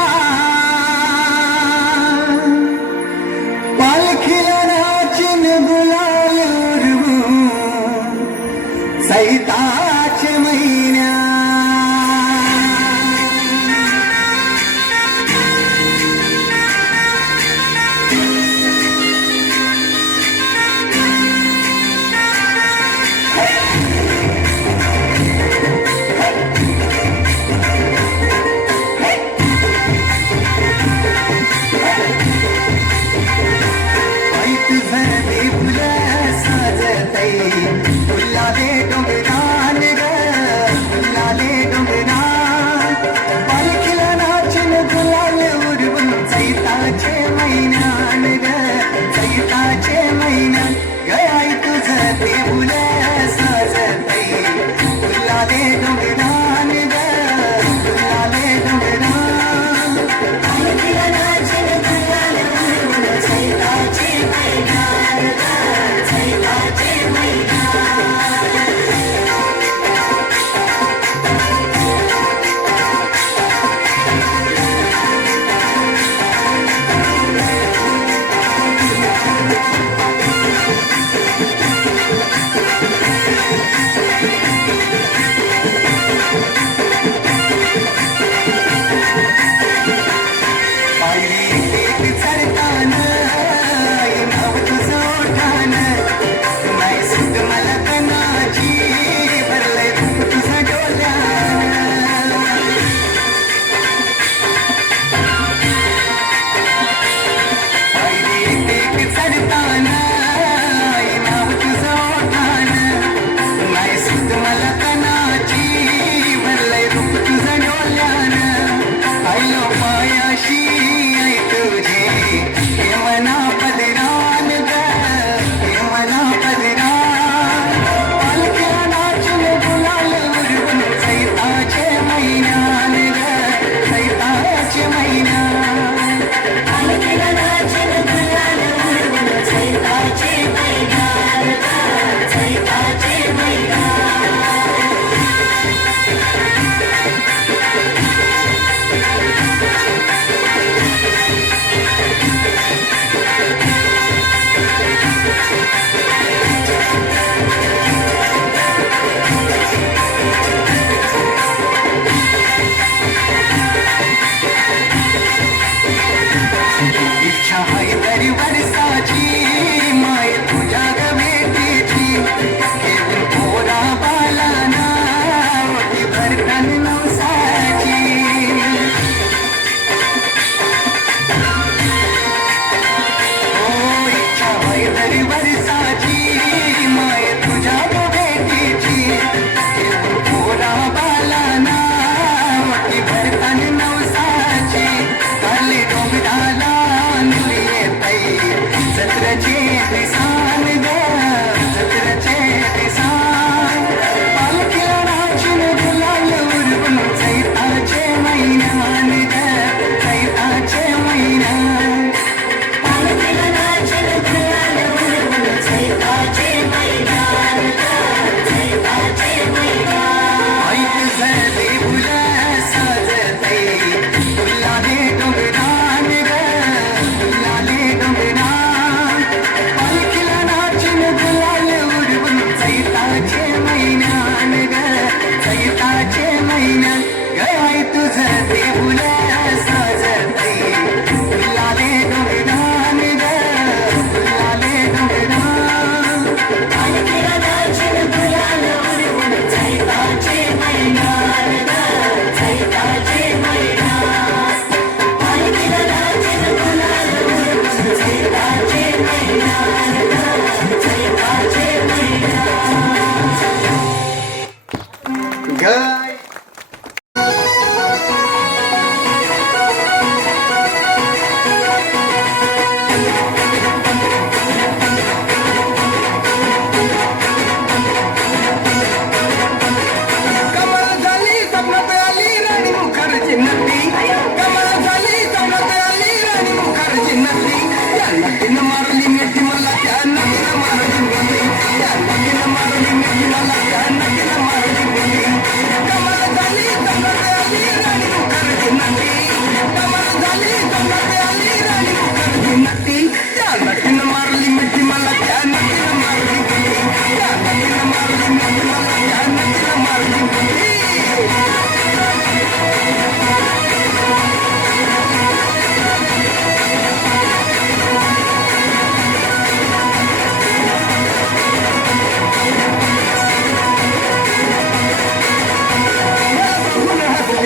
पालखीला नाचून गुलाल उडवून सैताच्या महिन्या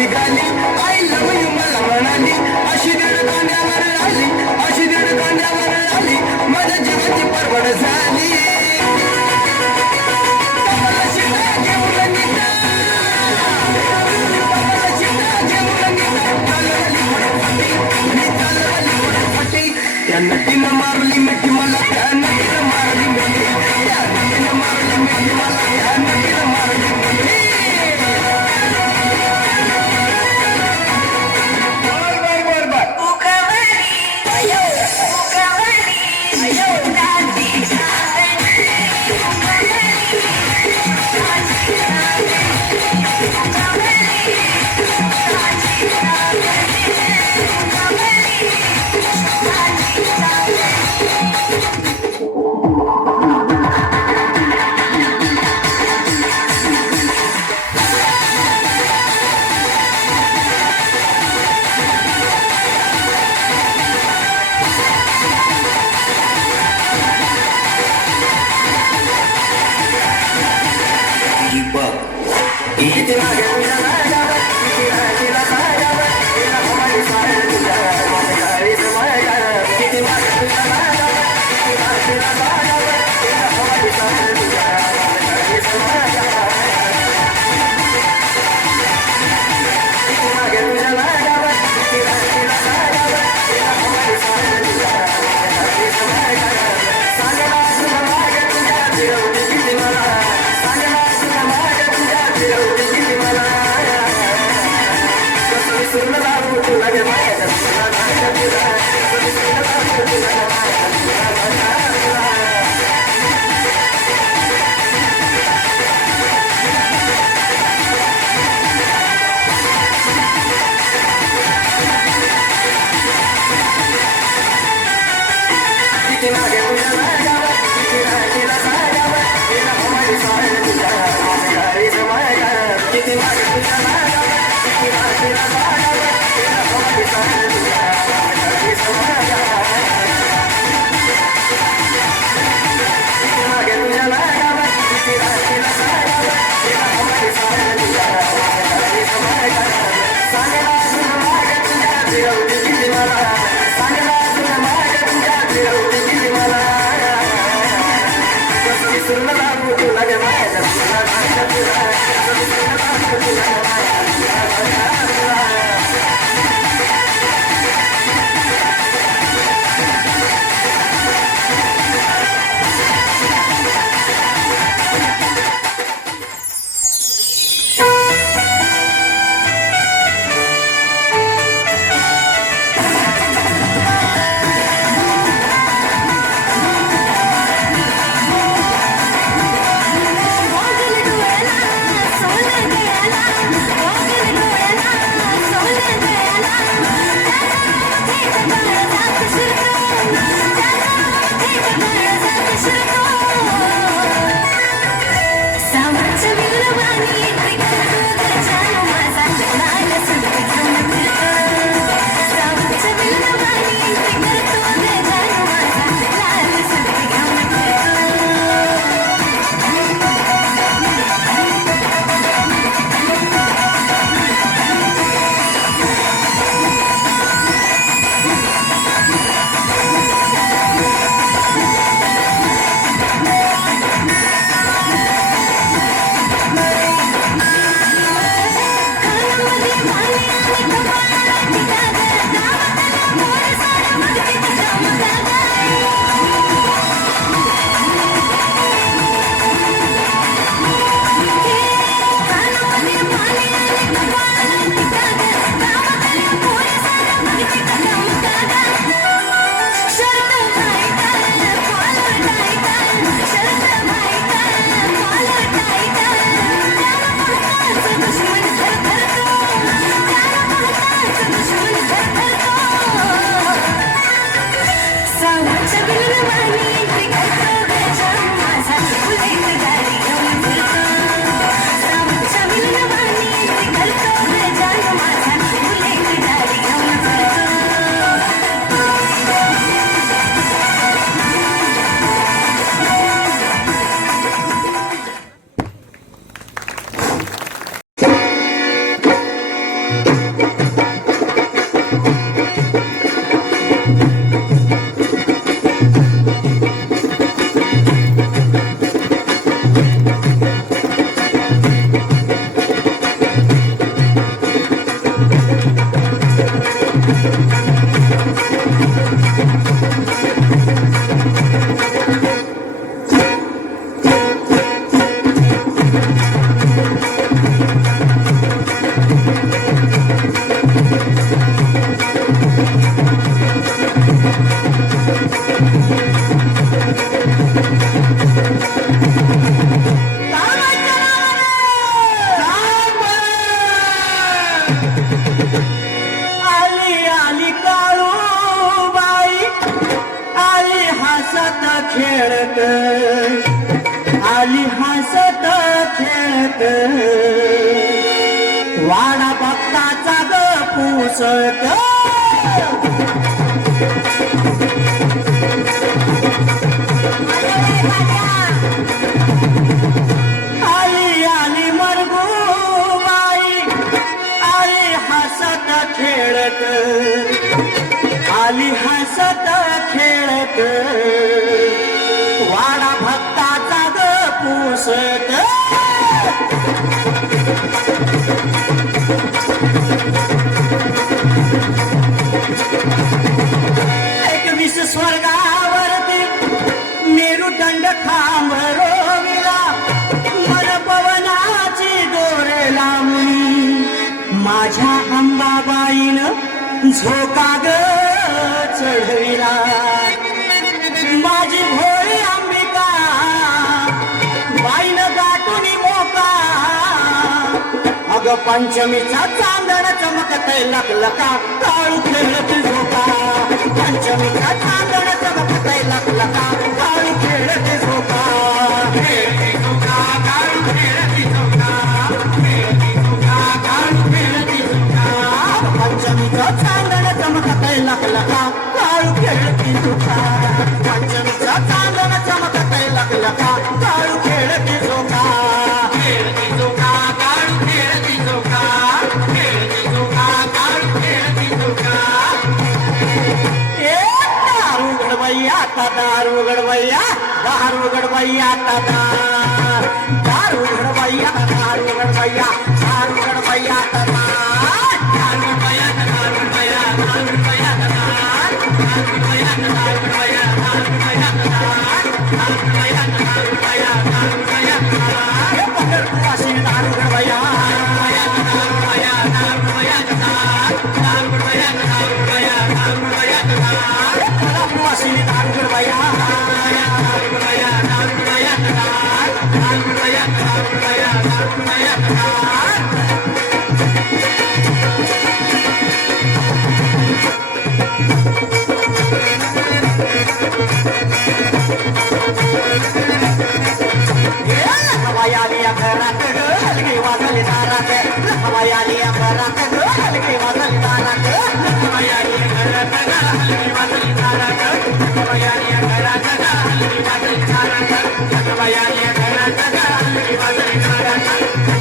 निघाली आई लव यू मला म्हणाली अशी दीड कांद्यावर आली अशी दीड कांद्यावर आली माझ्या जीवाची परवड झाली कमला शिंदा घेऊन निघा कमला शिंदा घेऊन निघा चालवली फटाफटी मी चालवली फटाफटी त्या नटीनं मारली मिठी मला त्या नटीनं मारली मिठी त्या नटीनं मारली मिठी मला त्या नटीनं मारली मिठी सोन गयाला आली आली काळूबाई आली हसत खेळत आली हसत खेळत वाडा भक्ताचा ग पुसत आली आली मरगूबाई आली हसत खेळत आली हसत खेळत वाडा भक्ताचा ग पुसत एकवीस स्वर्गावरती मेरुदंड खांब रोविला मन पवनाची दोर लावणी माझ्या अंबाबाईनं झोका ग चढविला माझी भोळी अंबिका बाईनं गाठुनी मोका अग पंचमीचा चांदण चमकतय लखलका काळू खेळत झोका पंचमीचा चांदण चमकतय लखलका काळू खेळत झोका खेळती झोका काळू खेळती झोका खेळती झोका काळू खेळती झोका पंचमीचा चांदण चमकतय लखलका काळू खेळती झोका पंचमीचा चांदण चमकतय लखलका काळू खेळती झोका खेळती झोका काळू खेळती झोका खेळती झोका काळू खेळती झोका दारू गडबैया आता दारू गडबैया दारू गडबैया आता दारू गडबैया दारू गडबैया दारू गडबैया आता दारू गडबैया दारू गडबैया दारू गडबैया दारू गडबैया दारू गडबैया दारू गडबैया दारू गडबैया दारू गडबैया दारू गडबैया हे पकड वासी दारू गडबैया दारू गडबैया दारू गडबैया दारू गडबैया दारू गडबैया दारू गडबैया वासी दारू गडबैया दारू गडबैया दारू गडबैया दारू गडबैया दारू गडबैया दारू गडबैया हवायालिया घरात ग हलगी वाजली दारात हवायालिया घरात ग हलगी वाजली दारात हवायालिया घरात ग हलगी वाजली दारात हवायालिया घरात ग हलगी वाजली दारात हवायालिया घरात ग हलगी वाजली दारात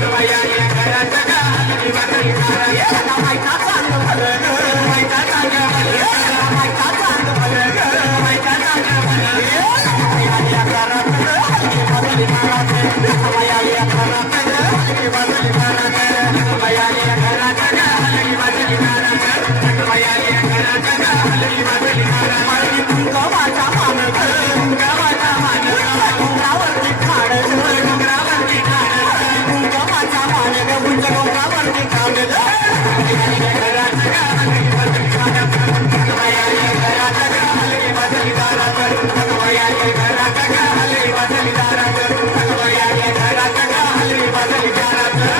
हवायालिया घरात ग हलगी वाजली दारात मायका चांग भलं ग मायका चांग भलं ग मायका चांग भलं ग मायका चांग भलं ग हवायालिया घरात ग हलगी वाजली दारात हवायालिया घरात ग हलगी वाजली दारात हवायालिया घरात ग हलगी वाजली दारात हवायालिया घरात ग हलगी वाजली दारात मारली कुंकवाचा मान ग कुंकवाचा मान डोंगरावरती खाड ग डोंगरावरती खाड कुंकवाचा मान ग उंच डोंगरावरती खाड ग हवायालिया घरात ग हलगी वाजली दारात हवायालिया घरात ग हलगी वाजली दारात हवायालिया घरात ग हलगी वाजली दारात हवायालिया घरात ग हलगी वाजली दारात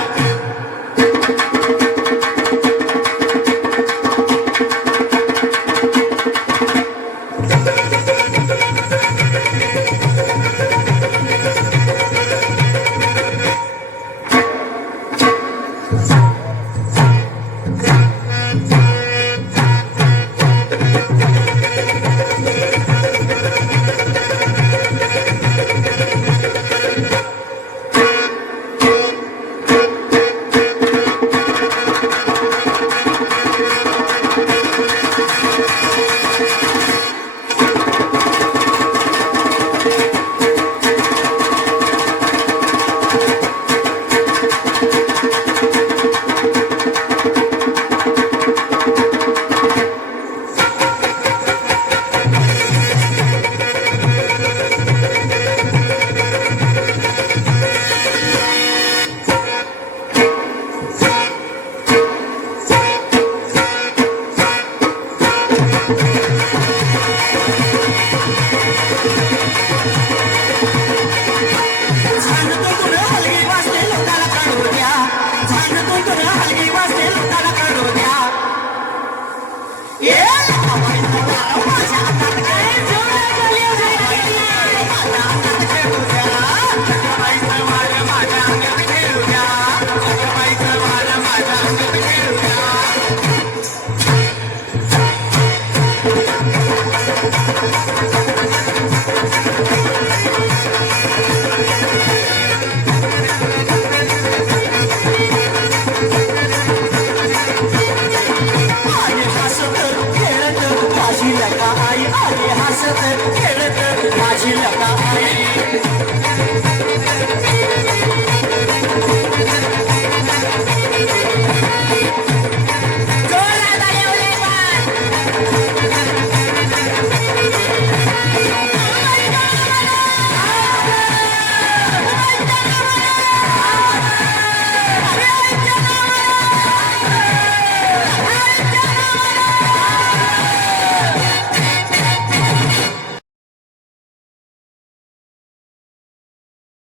हसत खेळत